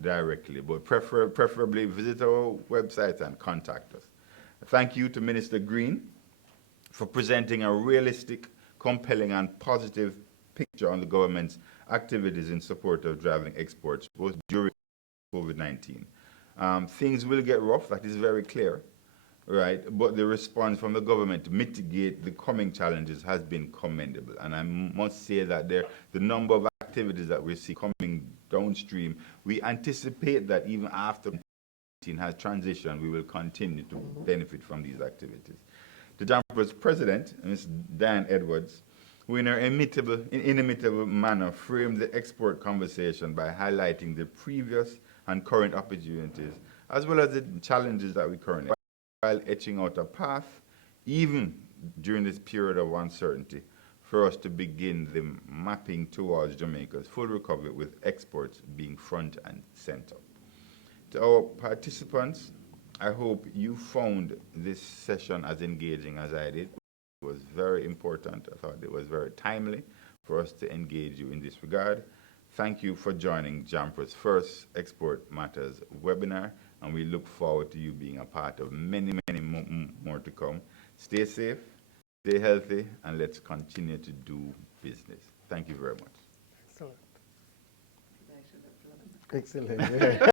directly, but preferably visit our website and contact us. Thank you to Minister Green for presenting a realistic, compelling, and positive picture on the government's activities in support of driving exports, both during COVID-19. Things will get rough, that is very clear, right? But the response from the government to mitigate the coming challenges has been commendable. And I must say that the number of activities that we see coming downstream, we anticipate that even after COVID-19 has transitioned, we will continue to benefit from these activities. The JAMPRO's president, Ms. Diane Edwards, who in her inimitable manner framed the export conversation by highlighting the previous and current opportunities, as well as the challenges that we currently have, while etching out a path, even during this period of uncertainty, for us to begin the mapping towards Jamaica's full recovery, with exports being front and center. To our participants, I hope you found this session as engaging as I did. It was very important. I thought it was very timely for us to engage you in this regard. Thank you for joining JAMPRO's first Export Matters webinar, and we look forward to you being a part of many, many more to come. Stay safe, stay healthy, and let's continue to do business. Thank you very much. Excellent. Excellent.